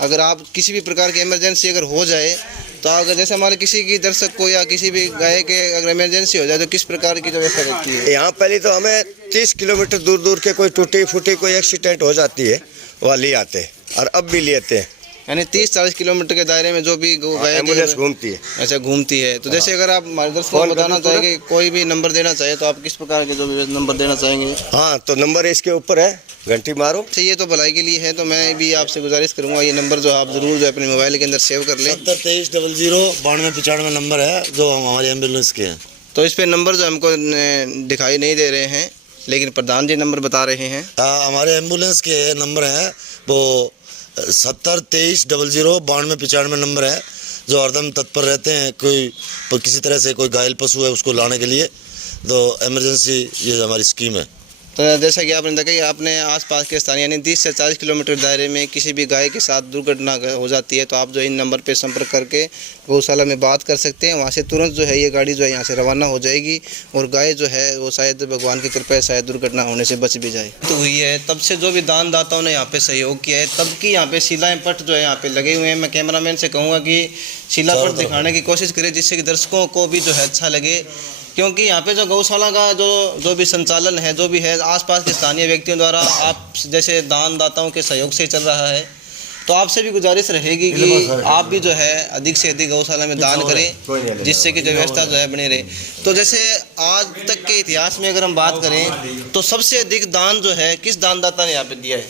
अगर आप किसी भी प्रकार की इमरजेंसी अगर हो जाए, तो अगर जैसे हमारे किसी की दर्शक को या किसी भी गाय के अगर इमरजेंसी हो जाए, तो किस प्रकार की व्यवस्था रहती है? यहाँ पहले तो हमें 30 किलोमीटर दूर के कोई टूटी फूटी कोई एक्सीडेंट हो जाती है, वहाँ ले आते हैं, और अब भी ले आते हैं। यानी 30-40 किलोमीटर के दायरे में जो भी गाय एम्बुलेंस घूमती है। अच्छा, घूमती है। तो जैसे अगर आप हमारे दर्शकों को बताना चाहेंगे, कोई भी नंबर देना चाहे, तो आप किस प्रकार के जो भी नंबर देना चाहेंगे? हाँ, तो नंबर इसके ऊपर है, घंटी मारो। ये तो भलाई के लिए है, तो मैं भी आपसे गुजारिश करूंगा ये नंबर जो आप जरूर जो अपने मोबाइल के अंदर सेव कर लें। 7023009295 नंबर है, जो हमारे एम्बुलेंस के हैं। तो इस पे नंबर जो हमको दिखाई नहीं दे रहे हैं, लेकिन प्रधान जी नंबर बता रहे हैं। हमारे एम्बुलेंस के नंबर हैं वो 7023009295 नंबर है, जो हरदम तत्पर रहते हैं। कोई किसी तरह से कोई घायल पशु है उसको लाने के लिए, तो इमरजेंसी ये हमारी स्कीम है। तो जैसा कि आपने देखा कि आपने आसपास के स्थान यानी 30 से 40 किलोमीटर दायरे में किसी भी गाय के साथ दुर्घटना हो जाती है, तो आप जो इन नंबर पे संपर्क करके गौशाला में बात कर सकते हैं। वहाँ से तुरंत जो है ये गाड़ी जो है यहाँ से रवाना हो जाएगी, और गाय जो है वो शायद भगवान की कृपा है शायद दुर्घटना होने से बच भी जाए। तो हुई है तब से जो भी दानदाताओं ने यहाँ पे सहयोग किया है, तब की यहाँ पे शिलाएँ पट जो है यहाँ पे लगे हुए हैं। मैं कैमरामैन से कहूँगा कि शिलापट दिखाने की कोशिश करें, जिससे कि दर्शकों को भी जो है अच्छा लगे, क्योंकि यहाँ पे जो गौशाला का जो भी संचालन है, जो भी है आसपास के स्थानीय व्यक्तियों द्वारा आप जैसे दानदाताओं के सहयोग से चल रहा है। तो आपसे भी गुजारिश रहेगी कि आप भी जो है अधिक से अधिक गौशाला में दान करें, जिससे कि जो व्यवस्था जो है बनी रहे। तो जैसे आज तक के इतिहास में अगर हम बात करें, तो सबसे अधिक दान जो है किस दानदाता ने यहाँ पे दिया है?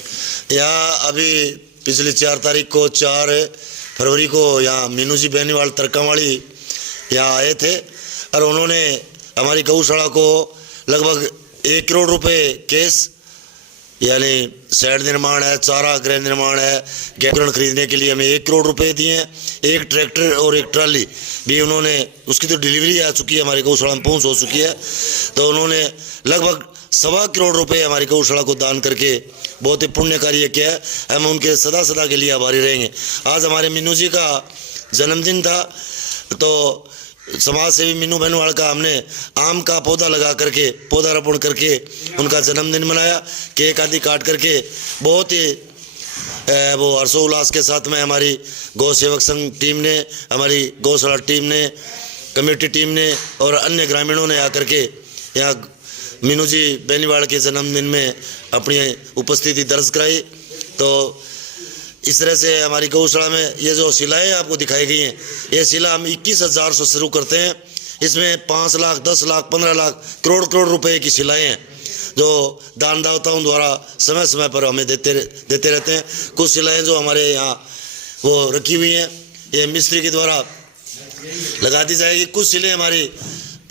यहाँ अभी पिछली 4 तारीख को 4 फरवरी को यहाँ मीनू जी बेनीवाल तरकावाड़ी यहाँ आए थे, और उन्होंने हमारी गौशाला को लगभग 1 करोड़ रुपए कैश यानी शेड निर्माण है, चारा गृह निर्माण है, गैस खरीदने के लिए हमें 1 करोड़ रुपए दिए हैं। एक ट्रैक्टर और एक ट्राली भी उन्होंने, उसकी तो डिलीवरी आ चुकी है, हमारी गौशाला में पहुँच हो चुकी है। तो उन्होंने लगभग 1.25 करोड़ रुपए हमारी गौशाला को दान करके बहुत ही पुण्य कार्य किया है। हम उनके सदा सदा के लिए आभारी रहेंगे। आज हमारे मीनू जी का जन्मदिन था, तो समाज सेवी मीनू बेनीवाल का हमने आम का पौधा लगा करके, पौधारोपण करके उनका जन्मदिन मनाया। केक आदि काट करके बहुत ही वो हर्षोल्लास के साथ में हमारी गौ सेवक संघ टीम ने, हमारी गौशाला टीम ने, कमेटी टीम ने और अन्य ग्रामीणों ने आकर के यहाँ मीनू जी बेनीवाल के जन्मदिन में अपनी उपस्थिति दर्ज कराई। तो इस तरह से हमारी गौशाला में ये जो शिलाएँ आपको दिखाई गई हैं, ये शिला हम 21,000 से शुरू करते हैं। इसमें 5 लाख, 10 लाख, 15 लाख, करोड़ रुपए की शिलाएँ हैं जो दानदाताओं द्वारा समय समय पर हमें देते रहते हैं। कुछ शिलाएँ जो हमारे यहाँ वो रखी हुई हैं, ये मिस्त्री के द्वारा लगा दी जाएगी। कुछ शिलाएँ हमारी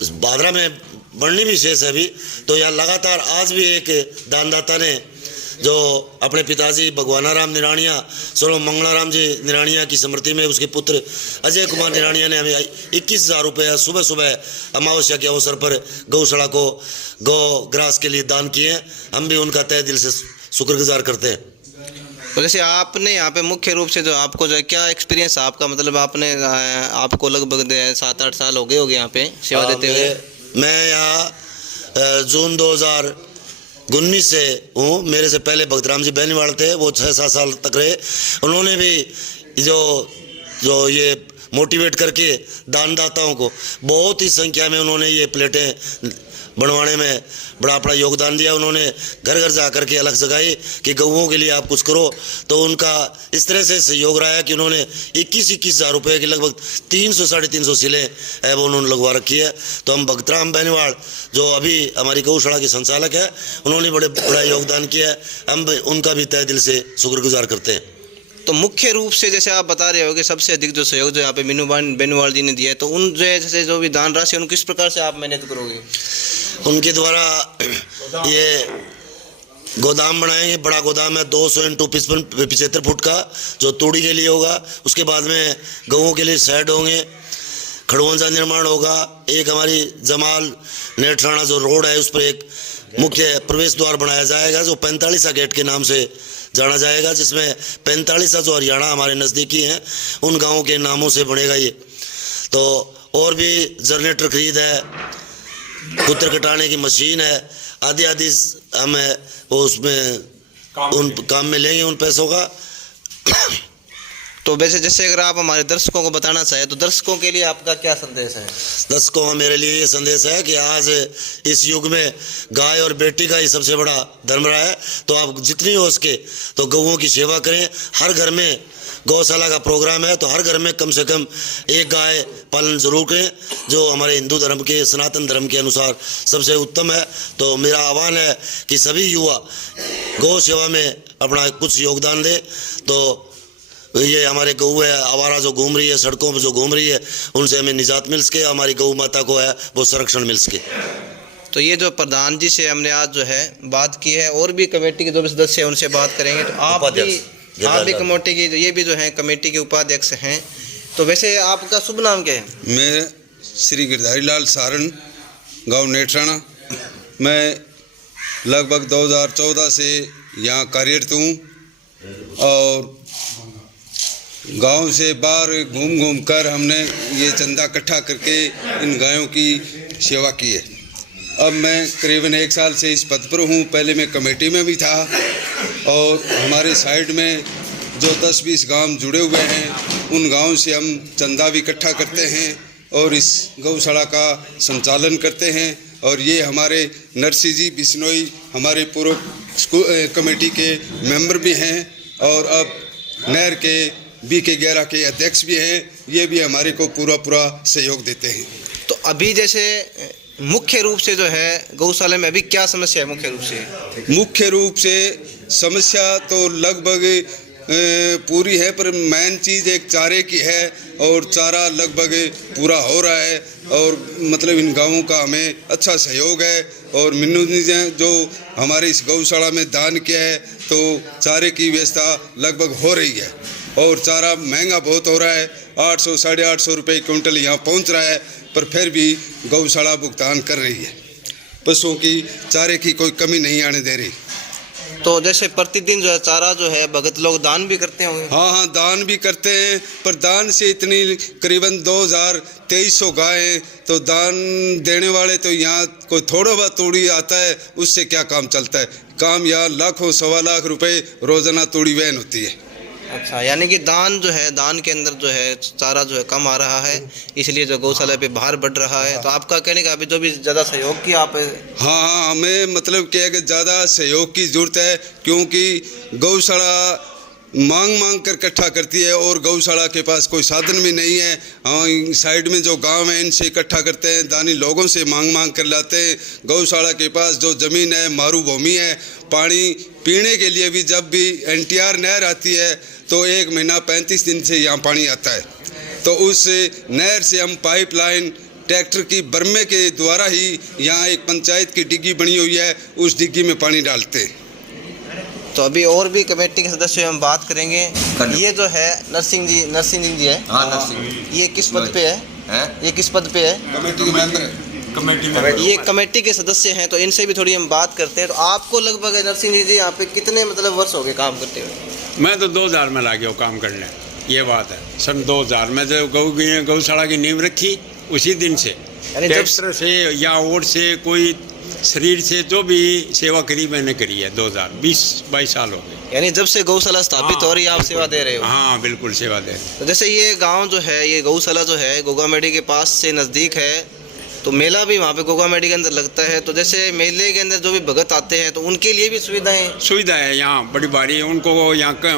भादरा में बढ़नी भी शेष है अभी। तो यहाँ लगातार आज भी एक दानदाता ने जो अपने पिताजी भगवानाराम निराणिया, स्वरूप मंगलाराम जी निराणिया की स्मृति में उसके पुत्र अजय कुमार निराणिया ने हमें 21,000 रुपये सुबह सुबह अमावस्या के अवसर पर गौशाला को गौ ग्रास के लिए दान किए हैं। हम भी उनका तहे दिल से शुक्रगुजार करते हैं। तो जैसे आपने यहाँ पे मुख्य रूप से जो आपको जो है क्या एक्सपीरियंस आपका, मतलब आपको लगभग 7-8 साल हो गए यहाँ पे सेवा देते हुए? मैं यहाँ जून 2019 से हूँ। मेरे से पहले भक्तराम जी बेनीवाल थे, वो 6-7 साल तक रहे। उन्होंने भी जो ये मोटिवेट करके दानदाताओं को बहुत ही संख्या में उन्होंने ये प्लेटें बनवाने में बड़ा अपना योगदान दिया। उन्होंने घर घर जा कर के अलग जगाई कि गऊओं के लिए आप कुछ करो। तो उनका इस तरह से सहयोग रहा है कि उन्होंने 21,000 रुपये की लगभग 300-350 सिलें है वो उन्होंने लगवा रखी है। तो हम भक्तराम बेनीवाल जो अभी हमारी गौशाला के संचालक है, उन्होंने बड़ा योगदान किया है। हम उनका भी तहे दिल से शुक्रगुजार करते हैं। तो मुख्य रूप से जैसे आप बता रहे हो कि सबसे अधिक जो सहयोग जो यहाँ पे मीनू बेनीवाल जी ने दिया है, तो उन जैसे जो भी दान राशि उन किस प्रकार से आप मेहनत करोगे? उनके द्वारा ये गोदाम बनाएंगे, बड़ा गोदाम है 200 × 75 फुट का, जो तूड़ी के लिए होगा। उसके बाद में गऊओं के लिए शेड होंगे, खड़वंजा निर्माण होगा। एक हमारी जमाल नेठराना जो रोड है उस पर एक मुख्य प्रवेश द्वार बनाया जाएगा जो 45 गेट के नाम से जाना जाएगा, जिसमें 45 जो हरियाणा हमारे नज़दीकी हैं उन गाँवों के नामों से बनेगा ये। तो और भी जनरेटर खरीद है, कुतर कटाने की मशीन है, आदि हम वो उसमें उन काम में लेंगे उन पैसों का। तो वैसे जैसे अगर आप हमारे दर्शकों को बताना चाहें तो दर्शकों के लिए आपका क्या संदेश है? दर्शकों का मेरे लिए ये संदेश है कि आज इस युग में गाय और बेटी का ही सबसे बड़ा धर्म रहा है। तो आप जितनी हो सके तो गऊओं की सेवा करें। हर घर में गौशाला का प्रोग्राम है तो हर घर में कम से कम एक गाय पालन जरूर करें, जो हमारे हिंदू धर्म के, सनातन धर्म के अनुसार सबसे उत्तम है। तो मेरा आह्वान है कि सभी युवा गौ सेवा में अपना कुछ योगदान दें। तो ये हमारे गऊ है आवारा जो घूम रही है, सड़कों पर जो घूम रही है, उनसे हमें निजात मिल सके, हमारी गऊ माता को है वो संरक्षण मिल सके। तो ये जो प्रधान जी से हमने आज जो है बात की है, और भी कमेटी के जो भी सदस्य हैं उनसे बात करेंगे। तो आप भी कमेटी की, ये भी जो है कमेटी के उपाध्यक्ष हैं। तो वैसे आपका शुभ नाम क्या है? मैं श्री गिरधारी लाल सारण, गाँव नेठराना। मैं लगभग 2014 से यहाँ कार्यरत हूँ और गांव से बाहर घूम कर हमने ये चंदा इकट्ठा करके इन गायों की सेवा की है। अब मैं करीबन 1 साल से इस पद पर हूँ। पहले मैं कमेटी में भी था और हमारे साइड में जो 10-20 गांव जुड़े हुए हैं उन गांव से हम चंदा भी इकट्ठा करते हैं और इस गौशाला का संचालन करते हैं। और ये हमारे नरसिंह जी बिश्नोई हमारे पूर्व कमेटी के मेंबर भी हैं और अब नहर के BK11 के अध्यक्ष भी हैं। ये भी हमारे को पूरा सहयोग देते हैं। तो अभी जैसे मुख्य रूप से जो है गौशाला में अभी क्या समस्या है? मुख्य रूप से समस्या तो लगभग पूरी है, पर मेन चीज़ एक चारे की है और चारा लगभग पूरा हो रहा है और मतलब इन गांवों का हमें अच्छा सहयोग है। और मिन्नू जी ने जो हमारे इस गौशाला में दान किया है तो चारे की व्यवस्था लगभग हो रही है और चारा महंगा बहुत हो रहा है, 800 साढ़े 800 रुपये क्विंटल यहाँ पहुँच रहा है, पर फिर भी गौशाला भुगतान कर रही है। पशुओं की चारे की कोई कमी नहीं आने दे रही। तो जैसे प्रतिदिन जो है चारा जो है भगत लोग दान भी करते होंगे? हाँ, दान भी करते हैं, पर दान से इतनी करीबन 2300 गाय हैं, तो दान देने वाले तो यहाँ कोई थोड़ा बहुत तोड़ी आता है, उससे क्या काम चलता है। काम यहाँ लाखों 1.25 लाख रुपए रोजाना तोड़ी वहन होती है। अच्छा, यानी कि दान जो है, दान के अंदर जो है चारा जो है कम आ रहा है, इसलिए जो गौशाला पे भार बढ़ रहा है। तो आपका कहने का अभी जो भी ज़्यादा सहयोग की आप? हाँ, हमें मतलब क्या है कि ज़्यादा सहयोग की ज़रूरत है, क्योंकि गौशाला मांग कर इकट्ठा करती है और गौशाला के पास कोई साधन भी नहीं है। हाँ, साइड में जो गांव है इनसे इकट्ठा करते हैं, दानी लोगों से मांग कर लाते हैं। गौशाला के पास जो ज़मीन है मारूभूमि है, पानी पीने के लिए भी जब भी NTR नहर आती है तो 1 महीना 35 दिन से यहाँ पानी आता है, तो उस नहर से हम पाइपलाइन ट्रैक्टर की बर्मे के द्वारा ही यहाँ एक पंचायत की डिग्गी बनी हुई है, उस डिग्गी में पानी डालते हैं। तो अभी और भी कमेटी के सदस्य हम बात करेंगे। ये जो है नरसिंह जी है। हाँ, नरसिंह। ये किस पद पे है? ये किस पद पे है? कमेटी के मेंबर है। ये कमेटी के सदस्य हैं, तो इनसे भी थोड़ी हम बात करते हैं। तो आपको लगभग नरसिंह जी यहाँ पे कितने मतलब वर्ष हो गए काम करते हुए? मैं तो 2000 में ला गया काम करने, ये बात है। सन 2000 में जब गौशाला की नींव रखी उसी दिन से ट्रैक्टर से या और से कोई शरीर से जो भी सेवा करी मैंने करी है। 2022 साल हो गए। यानी जब से गौशाला स्थापित हो रही है आप सेवा दे रहे हो? हाँ, बिल्कुल सेवा दे रहे हैं। तो जैसे ये गांव जो है, ये गौशाला जो है गोगामेडी के पास से नज़दीक है, तो मेला भी वहाँ पे गोगामेडी के अंदर लगता है। तो जैसे मेले के अंदर जो भी भगत आते हैं तो उनके लिए भी सुविधा है यहाँ बड़ी भारी। उनको यहाँ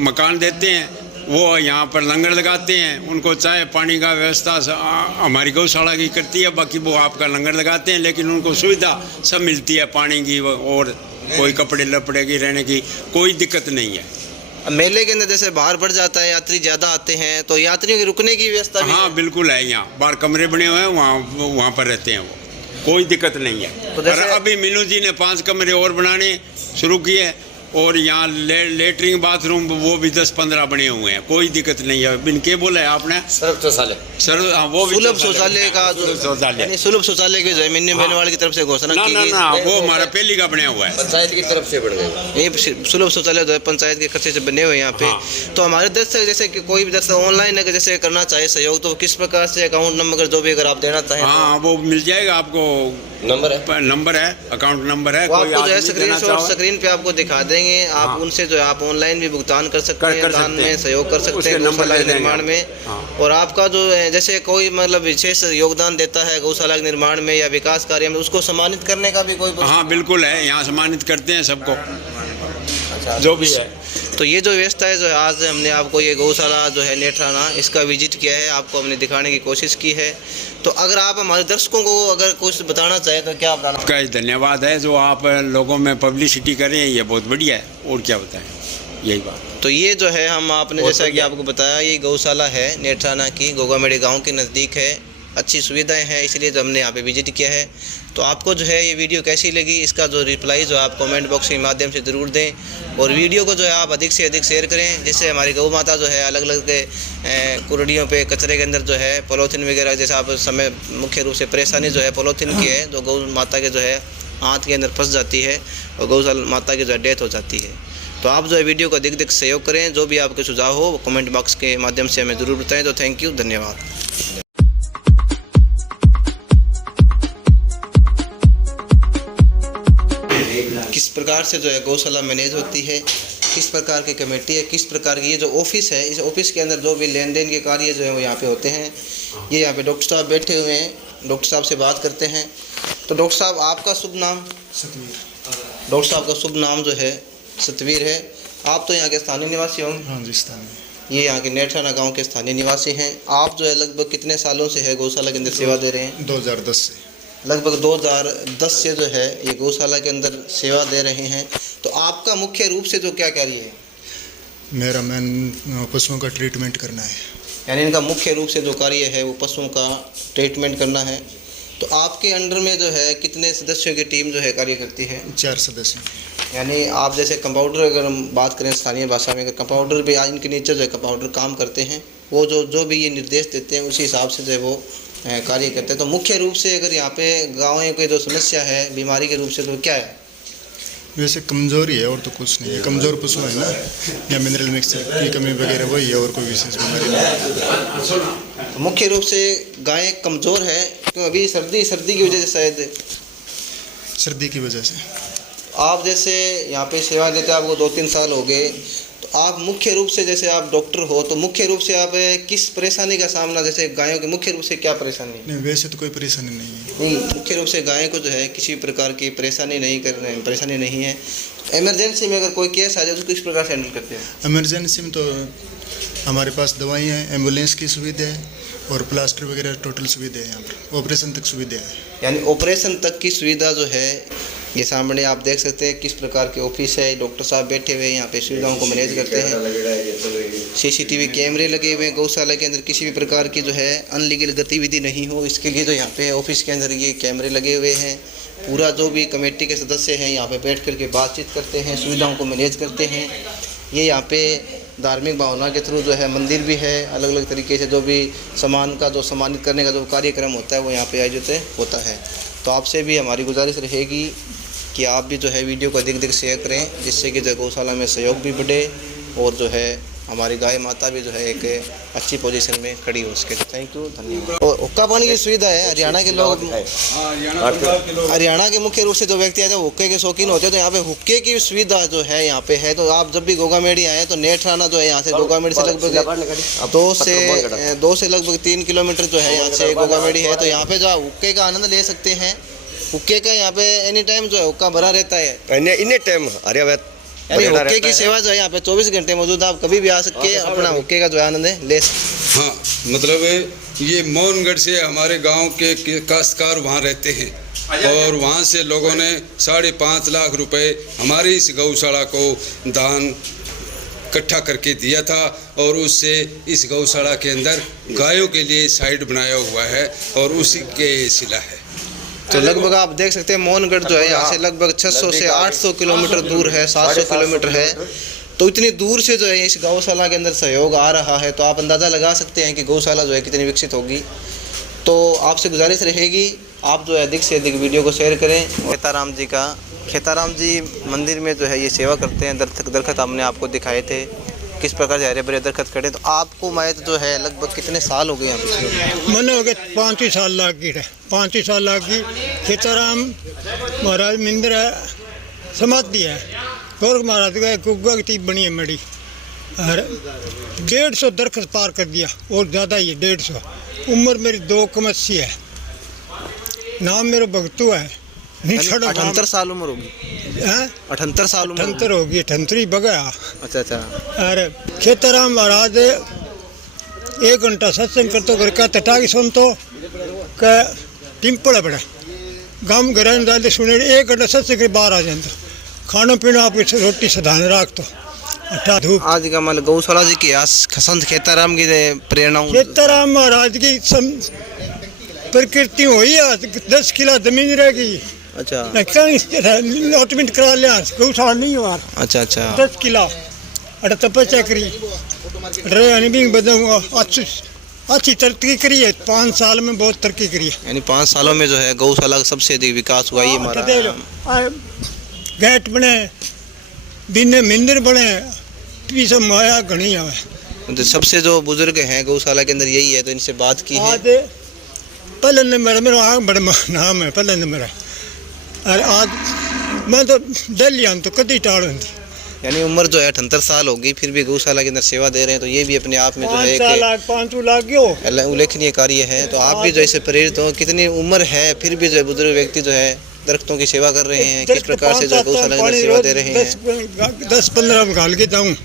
मकान देते हैं, वो यहाँ पर लंगर लगाते हैं, उनको चाय पानी का व्यवस्था हमारी गौशाला की करती है, बाकी वो आपका लंगर लगाते हैं, लेकिन उनको सुविधा सब मिलती है, पानी की और कोई कपड़े लपड़े की रहने की कोई दिक्कत नहीं है। मेले के अंदर जैसे बाहर बढ़ जाता है, यात्री ज़्यादा आते हैं, तो यात्रियों के रुकने की व्यवस्था भी हाँ, बिल्कुल है। यहाँ बाहर कमरे बने हुए हैं, वहाँ पर रहते हैं, वो कोई दिक्कत नहीं है। तो अभी मीनू जी ने 5 कमरे और बनाने शुरू किए और यहाँ लेटरिन बाथरूम वो भी 10-15 बने हुए हैं, कोई दिक्कत नहीं है। बिन के बोला है आपने? सर्व शौचालय। वो भी सुलभ शौचालय का यानी सुलभ शौचालय की जो है मिन्नी बेनीवाल की तरफ से घोषणा की गई। ना, वो हमारा पहली का बना हुआ है, पंचायत की तरफ से बन गए। ये सुलभ शौचालय जो है पंचायत के खर्चे से बने हुए यहाँ पे। तो हमारे दर्शक जैसे कि कोई भी दर्शक ऑनलाइन अगर जैसे करना चाहे सहयोग, तो किस प्रकार से अकाउंट नंबर जो भी अगर आप देना चाहें? हाँ, वो मिल जाएगा आपको। नंबर है, अकाउंट नंबर है। आपको जो है स्क्रीन पे आपको दिखा देंगे। आप उनसे जो है आप ऑनलाइन भी भुगतान कर सकते हैं, दान में सहयोग कर सकते हैं गौशाला के निर्माण में। और आपका जो है जैसे कोई मतलब विशेष योगदान देता है गौशाला के निर्माण में या विकास कार्य में, उसको सम्मानित करने का भी कोई? हाँ, बिल्कुल है, यहाँ सम्मानित करते हैं सबको। अच्छा, जो भी है। तो ये जो व्यवस्था है, जो आज हमने आपको ये गौशाला जो है नेठराना, इसका विजिट किया है, आपको हमने दिखाने की कोशिश की है। तो अगर आप हमारे दर्शकों को अगर कुछ बताना चाहें तो क्या बताना? आपका धन्यवाद है जो आप लोगों में पब्लिसिटी कर रहे हैं, ये बहुत बढ़िया है, और क्या बताएं, यही बात। तो ये जो है हम आपने जैसा कि आपको बताया, ये गौशाला है नेठराना की, गोगामेडी गाँव के नज़दीक है, अच्छी सुविधाएं हैं, इसलिए तो हमने यहाँ पे विजिट किया है। तो आपको जो है ये वीडियो कैसी लगी, इसका जो रिप्लाई जो आप कमेंट बॉक्स के माध्यम से ज़रूर दें, और वीडियो को जो है आप अधिक से अधिक शेयर करें, जिससे हमारी गौ माता जो है अलग अलग कुरडियों पे कचरे के अंदर जो है पॉलीथीन वगैरह, जैसे आप समय मुख्य रूप से परेशानी जो है पॉलीथीन की है, जो गौ माता के जो है हाथ के अंदर फंस जाती है और गौ माता की जो है डेथ हो जाती है। तो आप जो है वीडियो को अधिक सहयोग करें, जो भी आपके सुझाव हो वो कमेंट बॉक्स के माध्यम से हमें ज़रूर बताएँ। तो थैंक यू, धन्यवाद। किस प्रकार से जो है गौशाला मैनेज होती है, किस प्रकार की कमेटी है, किस प्रकार की ये जो ऑफिस है, इस ऑफिस के अंदर जो भी लेन देन के कार्य जो है वो यहाँ पे होते हैं। ये यहाँ पे डॉक्टर साहब बैठे हुए हैं, डॉक्टर साहब से बात करते हैं। तो डॉक्टर साहब आपका शुभ नाम? सतवीर। डॉक्टर साहब का शुभ नाम जो है सतवीर है। आप तो यहाँ के स्थानीय निवासी होंगे? हाँ जी, स्थानीय। ये यहाँ के नेठराना गाँव के स्थानीय निवासी हैं। आप जो है लगभग कितने सालों से है गौशाला के अंदर सेवा दे रहे हैं? 2010 से। लगभग 2010 से जो है ये गौशाला के अंदर सेवा दे रहे हैं। तो आपका मुख्य रूप से जो क्या कार्य है? मेरा मेन पशुओं का ट्रीटमेंट करना है। यानी इनका मुख्य रूप से जो कार्य है वो पशुओं का ट्रीटमेंट करना है। तो आपके अंडर में जो है कितने सदस्यों की टीम जो है कार्य करती है? 4 सदस्य। यानी आप जैसे कंपाउंडर, अगर हम बात करें स्थानीय भाषा में, अगर कंपाउंडर भी इनके नीचे जो है कंपाउंडर काम करते हैं, वो जो भी ये निर्देश देते हैं उसी हिसाब से जो है वो कार्य करते हैं। तो मुख्य रूप से अगर यहाँ पे गाँव की जो समस्या है बीमारी के रूप से तो क्या है? वैसे कमज़ोरी है और तो कुछ नहीं है। कमज़ोर पशु है ना, या मिनरल मिक्सचर की कमी वगैरह वही है, और कोई विशेष बीमारी नहीं। तो मुख्य रूप से गायें कमज़ोर है क्यों? अभी सर्दी की वजह से, शायद सर्दी की वजह से। आप जैसे यहाँ पे सेवा देते आपको 2-3 साल हो गए, तो आप मुख्य रूप से, जैसे आप डॉक्टर हो, तो मुख्य रूप से आप किस परेशानी का सामना, जैसे गायों की मुख्य रूप से क्या परेशानी है? नहीं, वैसे तो कोई परेशानी नहीं है। नहीं, मुख्य रूप से गाय को जो है किसी प्रकार की परेशानी नहीं है। इमरजेंसी में अगर कोई केस आ जाए तो किस प्रकार से हैंडल करते हैं? इमरजेंसी में तो हमारे पास दवाई हैं, एम्बुलेंस की सुविधा है और प्लास्टर वगैरह टोटल सुविधा है। यहाँ पर ऑपरेशन तक सुविधा है। यानी ऑपरेशन तक की सुविधा जो है, ये सामने आप देख सकते हैं किस प्रकार के ऑफिस है। डॉक्टर साहब बैठे हुए हैं यहाँ पे, सुविधाओं को मैनेज करते हैं। सीसीटीवी कैमरे लगे हुए हैं। गौशाला के अंदर किसी भी प्रकार की जो है अनलीगल गतिविधि नहीं हो, इसके लिए जो यहाँ पे ऑफिस के अंदर ये कैमरे लगे हुए हैं। पूरा जो भी कमेटी के सदस्य हैं यहाँ पे बैठ कर के बातचीत करते हैं, सुविधाओं को मैनेज करते हैं। ये यहाँ पे धार्मिक भावना के थ्रू जो है मंदिर भी है, अलग अलग तरीके से जो भी सामान का जो सम्मानित करने का जो कार्यक्रम होता है वो यहाँ पे आयोजित होता है। तो आपसे भी हमारी गुजारिश रहेगी कि आप भी जो है वीडियो को अधिक शेयर करें, जिससे कि जो गौशाला में सहयोग भी बढ़े और जो है हमारी गाय माता भी जो है एक अच्छी पोजीशन में खड़ी हो सके। थैंक यू, धन्यवाद। और हुक्का पानी की सुविधा है। हरियाणा के लोग, हरियाणा के मुख्य रूप से जो व्यक्ति आते हैं वो हुक्के के शौकीन होते हैं, तो यहाँ पे हुक्के की सुविधा जो है यहाँ पे है। तो आप जब भी गोगामेड़ी आए तो नेठराना जो है यहाँ से गोगामेड़ी से लगभग 2 से लगभग 3 किलोमीटर जो है यहाँ से गोगामेड़ी है। तो यहाँ पे जो हुक्के का आनंद ले सकते हैं। हुक्के का यहाँ पे एनी टाइम जो है हुक्का भरा रहता है। एनी टाइम यानी हुक्के की सेवा जो है यहाँ पे 24 घंटे मौजूद है। आप कभी भी आ सकते अपना हुक्के का जो है आनंद ले सकते। हाँ, मतलब ये मौनगढ़ से हमारे गांव के काश्तकार वहाँ रहते हैं और वहाँ से लोगों ने 5.5 लाख रुपए हमारी इस गौशाला को दान इकट्ठा करके दिया था और उससे इस गौशाला के अंदर गायों के लिए साइड बनाया हुआ है और उसी के सिला है। तो लगभग आप देख सकते हैं मौनगढ़ जो है यहाँ से लगभग 600 से 800 किलोमीटर दूर है, 700 किलोमीटर है। तो इतनी दूर से जो है इस गौशाला के अंदर सहयोग आ रहा है, तो आप अंदाज़ा लगा सकते हैं कि गौशाला जो है कितनी विकसित होगी। तो आपसे गुजारिश रहेगी आप जो है अधिक से अधिक वीडियो को शेयर करें। खेताराम जी मंदिर में जो है ये सेवा करते हैं। दरख्त हमने आपको दिखाए थे किस प्रकार से हरे भरे दरख्त खड़े। तो आपको मायत जो है लगभग कितने साल हो गए यहाँ पे? मैंने हो गए 5 साल लाग गई है। 5 साल लाग गई। खेताराम महाराज मंदिर है, समाधि है, गोरख महाराज का गुग्गा की बनी है मड़ी। और 150 दरख्त पार कर दिया और ज़्यादा ही 150। उम्र मेरी 281 है। नाम मेरा भगतू है। 78 साल उम्र होगी। 78 साल उम्र 78 होगी। 78 बगा। अच्छा। अरे खेताराम महाराज 1 घंटा सत्संग करते घर का तटा की सुनतो का टिम्पल है बड़ा गाँव घर डालते सुने 1 घंटा सत्संग के बाहर आ जाता। खाना पीना आपकी रोटी सधान राख तो धूप। आज का मतलब गौशाला जी की संत खेताराम की प्रेरणा। खेताराम महाराज की प्रकृति हुई है। 10 किला जमीन रह गई। अच्छा। लॉटमेंट करा लिया, गौशाला नहीं हुआ। अच्छा। 10 किला अरे तपस्या करी अच्छी तरक्की करी है। 5 साल में बहुत तरक्की करी है। यानी 5 सालों में जो है गौशाला का सबसे अधिक विकास हुआ। ये हमारा गेट बने, बिने मंदिर बने, पीछे माया घनी आवे। तो सबसे जो बुजुर्ग हैं गौशाला के अंदर यही है, तो इनसे बात की है। पहले नंबर मेरा बड़ा नाम है, पहले नंबर है। और आज मैं तो दिल्ली आऊँ तो कभी टाड़ होती। यानी उम्र जो है 78 साल होगी, फिर भी गौशाला के अंदर सेवा दे रहे हैं। तो ये भी अपने आप में जो है 5 लाख उल्लेखनीय कार्य है। तो आप भी जो इससे प्रेरित हो, कितनी उम्र है फिर भी जो है बुजुर्ग व्यक्ति जो है दरख्तों की सेवा कर रहे हैं, किस प्रकार से जो गौशाला के अंदर सेवा दे रहे हैं। 10-15 घाल के जाऊँ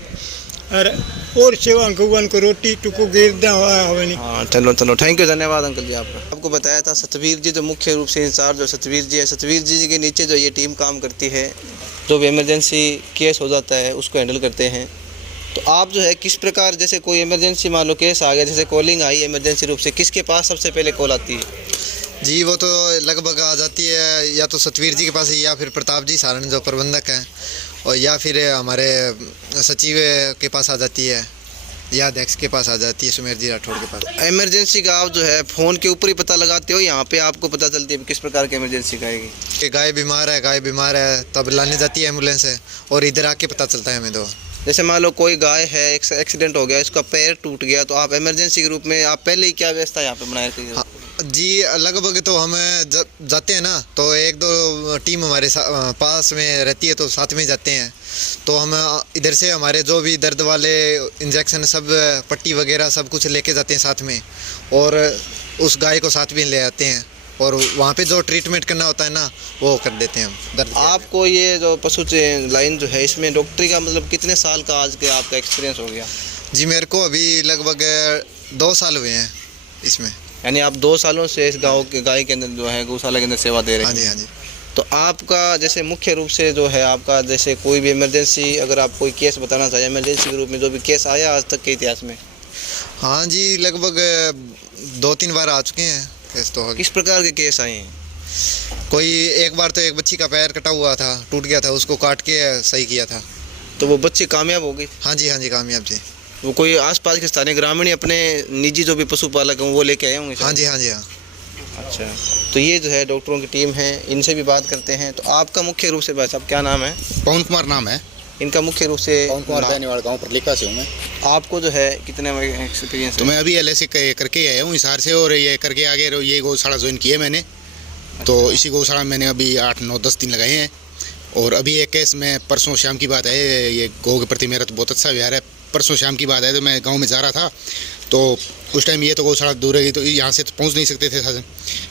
और सेवा गौवन को रोटी टुकू गिर दें। हाँ, चलो थैंक यू, धन्यवाद अंकल जी। आपको बताया था सतवीर जी जो मुख्य रूप से इंचार्ज जो सतवीर जी है, सतवीर जी के नीचे जो ये टीम काम करती है। जो भी इमरजेंसी केस हो जाता है उसको हैंडल करते हैं। तो आप जो है किस प्रकार, जैसे कोई इमरजेंसी मान लो केस आ गया, जैसे कॉलिंग आई इमरजेंसी रूप से, किसके पास सबसे पहले कॉल आती है? जी वो तो लगभग आ जाती है या तो सतवीर जी के पास या फिर प्रताप जी सारण जो प्रबंधक हैं, और या फिर हमारे सचिव के पास आ जाती है, या अध्यक्ष के पास आ जाती है, सुमेर जी राठौड़ के पास। इमरजेंसी का आप जो है फ़ोन के ऊपर ही पता लगाते हो, यहाँ पे आपको पता चलती है किस प्रकार की इमरजेंसी का आएगी? कि गाय बीमार है तब लाने जाती है एम्बुलेंस है, और इधर आके पता चलता है हमें तो। जैसे मान लो कोई गाय है, एक्सीडेंट हो गया, इसका पैर टूट गया, तो आप इमरजेंसी के रूप में आप पहले ही क्या व्यवस्था यहाँ पे बनाए थे? हाँ, जी लगभग तो हम जाते हैं ना, तो एक दो टीम हमारे पास में रहती है, तो साथ में ही जाते हैं। तो हम इधर से हमारे जो भी दर्द वाले इंजेक्शन सब पट्टी वगैरह सब कुछ लेके जाते हैं साथ में, और उस गाय को साथ भी ले आते हैं, और वहाँ पे जो ट्रीटमेंट करना होता है ना वो कर देते हैं हम दर्द। आपको ये जो पशु लाइन जो है, इसमें डॉक्टरी का मतलब कितने साल का आज के आपका एक्सपीरियंस हो गया? जी मेरे को अभी लगभग 2 साल हुए हैं इसमें। यानी आप 2 सालों से इस गाँव के गाय के अंदर जो है गौशाला के अंदर सेवा दे रहे हैं? हाँ जी हाँ जी। तो आपका जैसे मुख्य रूप से जो है आपका, जैसे कोई भी इमरजेंसी, अगर आप कोई केस बताना चाहिए इमरजेंसी के रूप में जो भी केस आया आज तक के इतिहास में? हाँ जी लगभग 2-3 बार आ चुके हैं केस। तो किस प्रकार के केस आए हैं? कोई एक बार तो एक बच्ची का पैर कटा हुआ था, टूट गया था, उसको काट के सही किया था। तो वो बच्ची कामयाब हो गई? हाँ जी कामयाब जी। वो कोई आसपास के स्थानीय ग्रामीण अपने निजी जो भी पशुपालक हैं वो लेके आए होंगे? हाँ जी हाँ। अच्छा, तो ये जो है डॉक्टरों की टीम है, इनसे भी बात करते हैं। तो आपका मुख्य रूप से भाई साहब क्या नाम है? पवन कुमार नाम है। इनका मुख्य रूप से पवन कुमार बैनीवाल गाँव परलिका से हूँ मैं। आपको जो है कितने एक्सपीरियंस? तो मैं अभी LSC करके आया हूँ हिसार से, और ये करके आगे ये गौशाला ज्वाइन की है मैंने। तो इसी गौशाला में मैंने अभी 8-9-10 दिन लगाए हैं। और अभी एक केस में परसों शाम की बात है, ये गौ के प्रति मेरा तो बहुत अच्छा व्यवहार है। परसों शाम की बात है, तो मैं गांव में जा रहा था, तो उस टाइम ये तो गौशाला दूर रही, तो यहाँ से तो पहुँच नहीं सकते थे साधन।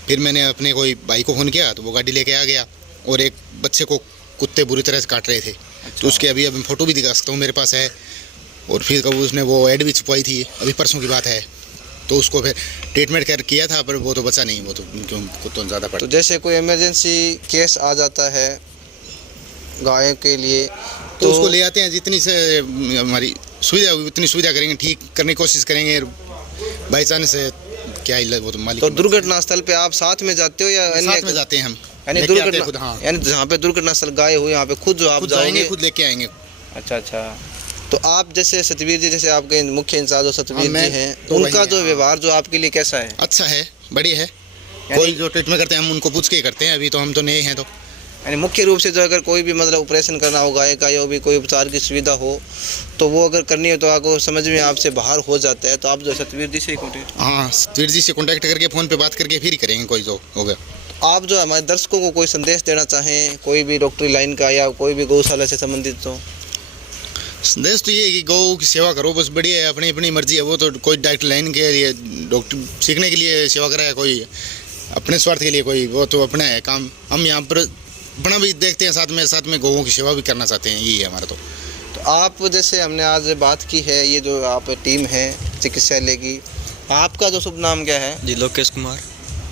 फिर मैंने अपने कोई भाई को फ़ोन किया, तो वो गाड़ी लेके आ गया, और एक बच्चे को कुत्ते बुरी तरह से काट रहे थे। तो उसके अभी फ़ोटो भी दिखा सकता हूँ, मेरे पास है। और फिर कब उसने वो ऐड भी छुपवाई थी, अभी परसों की बात है। तो उसको फिर ट्रीटमेंट किया था, पर वो तो बचा नहीं, वो तो क्यों कुत्तों ज़्यादा पड़ा। तो जैसे कोई इमरजेंसी केस आ जाता है गायों के लिए, तो उसको ले आते हैं, जितनी से हमारी सुविधा उतनी सुविधा करेंगे, ठीक करने की कोशिश करेंगे। बाई चांस से क्या ही वो तो मालिक। तो दुर्घटना स्थल पे आप साथ में जाते हो या साथ में जाते हैं हम? यानी दुर्घटना, हाँ। यानी जहाँ पे दुर्घटना स्थल गाय हुई यहाँ पे खुद जो आप जाएंगे, खुद लेके आएंगे। अच्छा। तो आप जैसे सतवीर जी, जैसे आपके मुख्य इंचार्ज जो सतवीर जी हैं, तो उनका जो व्यवहार जो आपके लिए कैसा है? अच्छा है, बढ़िया है। कोई जो ट्रीटमेंट करते हैं हम उनको पूछ के करते हैं, अभी तो हम तो नए हैं। तो यानी मुख्य रूप से जो अगर कोई भी मतलब ऑपरेशन करना हो गाय का, या भी कोई उपचार की सुविधा हो, तो वो अगर करनी हो तो आपको समझ में आपसे बाहर हो जाता है, तो आप जो सतवीर जी से कॉन्टेक्ट? हाँ, सतवीर जी से कॉन्टैक्ट करके फ़ोन पे बात करके फिर ही करेंगे कोई जो होगा। आप जो हमारे दर्शकों को कोई संदेश देना चाहें, कोई भी डॉक्टरी लाइन का या कोई भी गौशाला से संबंधित, तो संदेश तो ये है कि गौ की सेवा करो, बस बढ़िया है। अपनी अपनी मर्जी है, वो तो कोई डॉक्टर लाइन के लिए, डॉक्टर सीखने के लिए सेवा कराया, कोई अपने स्वार्थ के लिए, कोई वो तो अपना है काम। हम यहाँ पर अपना भी देखते हैं, साथ में गौओं की सेवा भी करना चाहते हैं, यही है हमारा। तो आप जैसे हमने आज बात की है, ये जो आप टीम है चिकित्सालय की, आपका जो शुभ नाम क्या है? जी लोकेश कुमार।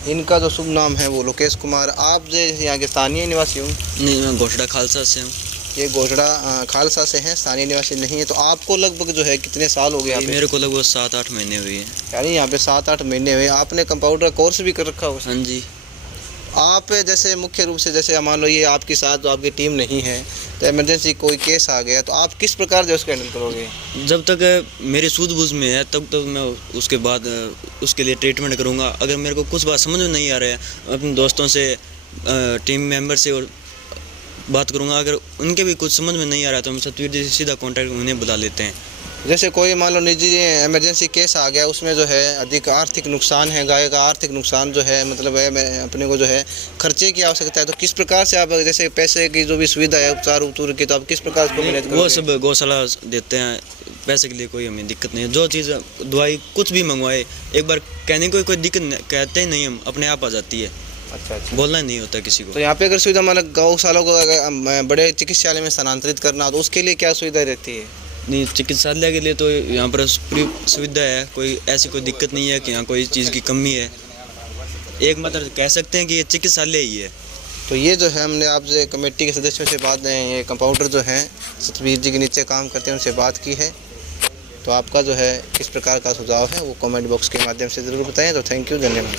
इनका जो शुभ नाम है वो लोकेश कुमार। आप जो यहाँ के स्थानीय निवासी हो? नहीं, मैं घोषड़ा खालसा से हूँ। ये घोषड़ा खालसा से हैं, स्थानीय निवासी नहीं है। तो आपको लगभग जो है कितने साल हो गए यहाँ पे? मेरे को लगभग 7-8 महीने हुए हैं। यानी यहाँ पे 7-8 महीने हुए। आपने कंपाउंडर कोर्स भी कर रखा हो? हाँ जी। आप जैसे मुख्य रूप से, जैसे मान लो ये आपके साथ जो आपकी टीम नहीं है, तो इमरजेंसी कोई केस आ गया, तो आप किस प्रकार जो उसको हैंडल करोगे? जब तक मेरी सूझबूझ में है तब तक मैं उसके बाद उसके लिए ट्रीटमेंट करूँगा। अगर मेरे को कुछ बात समझ में नहीं आ रहा है, अपने दोस्तों से, टीम मेंबर से और बात करूँगा। अगर उनके भी कुछ समझ में नहीं आ रहा तो हम सतवीर जी से सीधा कॉन्टैक्ट उन्हें बुला लेते हैं। जैसे कोई मान लो निजी इमरजेंसी केस आ गया, उसमें जो है अधिक आर्थिक नुकसान है, गाय का आर्थिक नुकसान जो है, मतलब है अपने को जो है खर्चे की आवश्यकता है, तो किस प्रकार से आप जैसे पैसे की जो भी सुविधा है उपचार की, तो आप किस प्रकार उसको मैनेज करोगे? वो सब गौशाला देते हैं, पैसे के लिए कोई हमें दिक्कत नहीं है। जो चीज़ दवाई कुछ भी मंगवाए, एक बार कहने को कोई दिक्कत कहते ही नहीं, हम अपने आप आ जाती है। अच्छा। बोलना नहीं होता किसी को। तो यहाँ पे अगर सुविधा मानक गौशाला को अगर बड़े चिकित्सालय में स्थानांतरित करना हो, तो उसके लिए क्या सुविधा रहती है? नहीं, चिकित्सालय के लिए तो यहाँ पर पूरी सुविधा है, कोई ऐसी कोई दिक्कत नहीं है कि यहाँ कोई चीज़ की कमी है। एक मतलब कह सकते हैं कि ये चिकित्सालय ही है। तो ये जो है हमने आपसे कमेटी के सदस्यों से बात, ये कंपाउंडर जो हैं सतवीर जी के नीचे काम करते हैं, उनसे बात की है। तो आपका जो है किस प्रकार का सुझाव है वो कमेंट बॉक्स के माध्यम से ज़रूर बताएं। तो थैंक यू, धन्यवाद।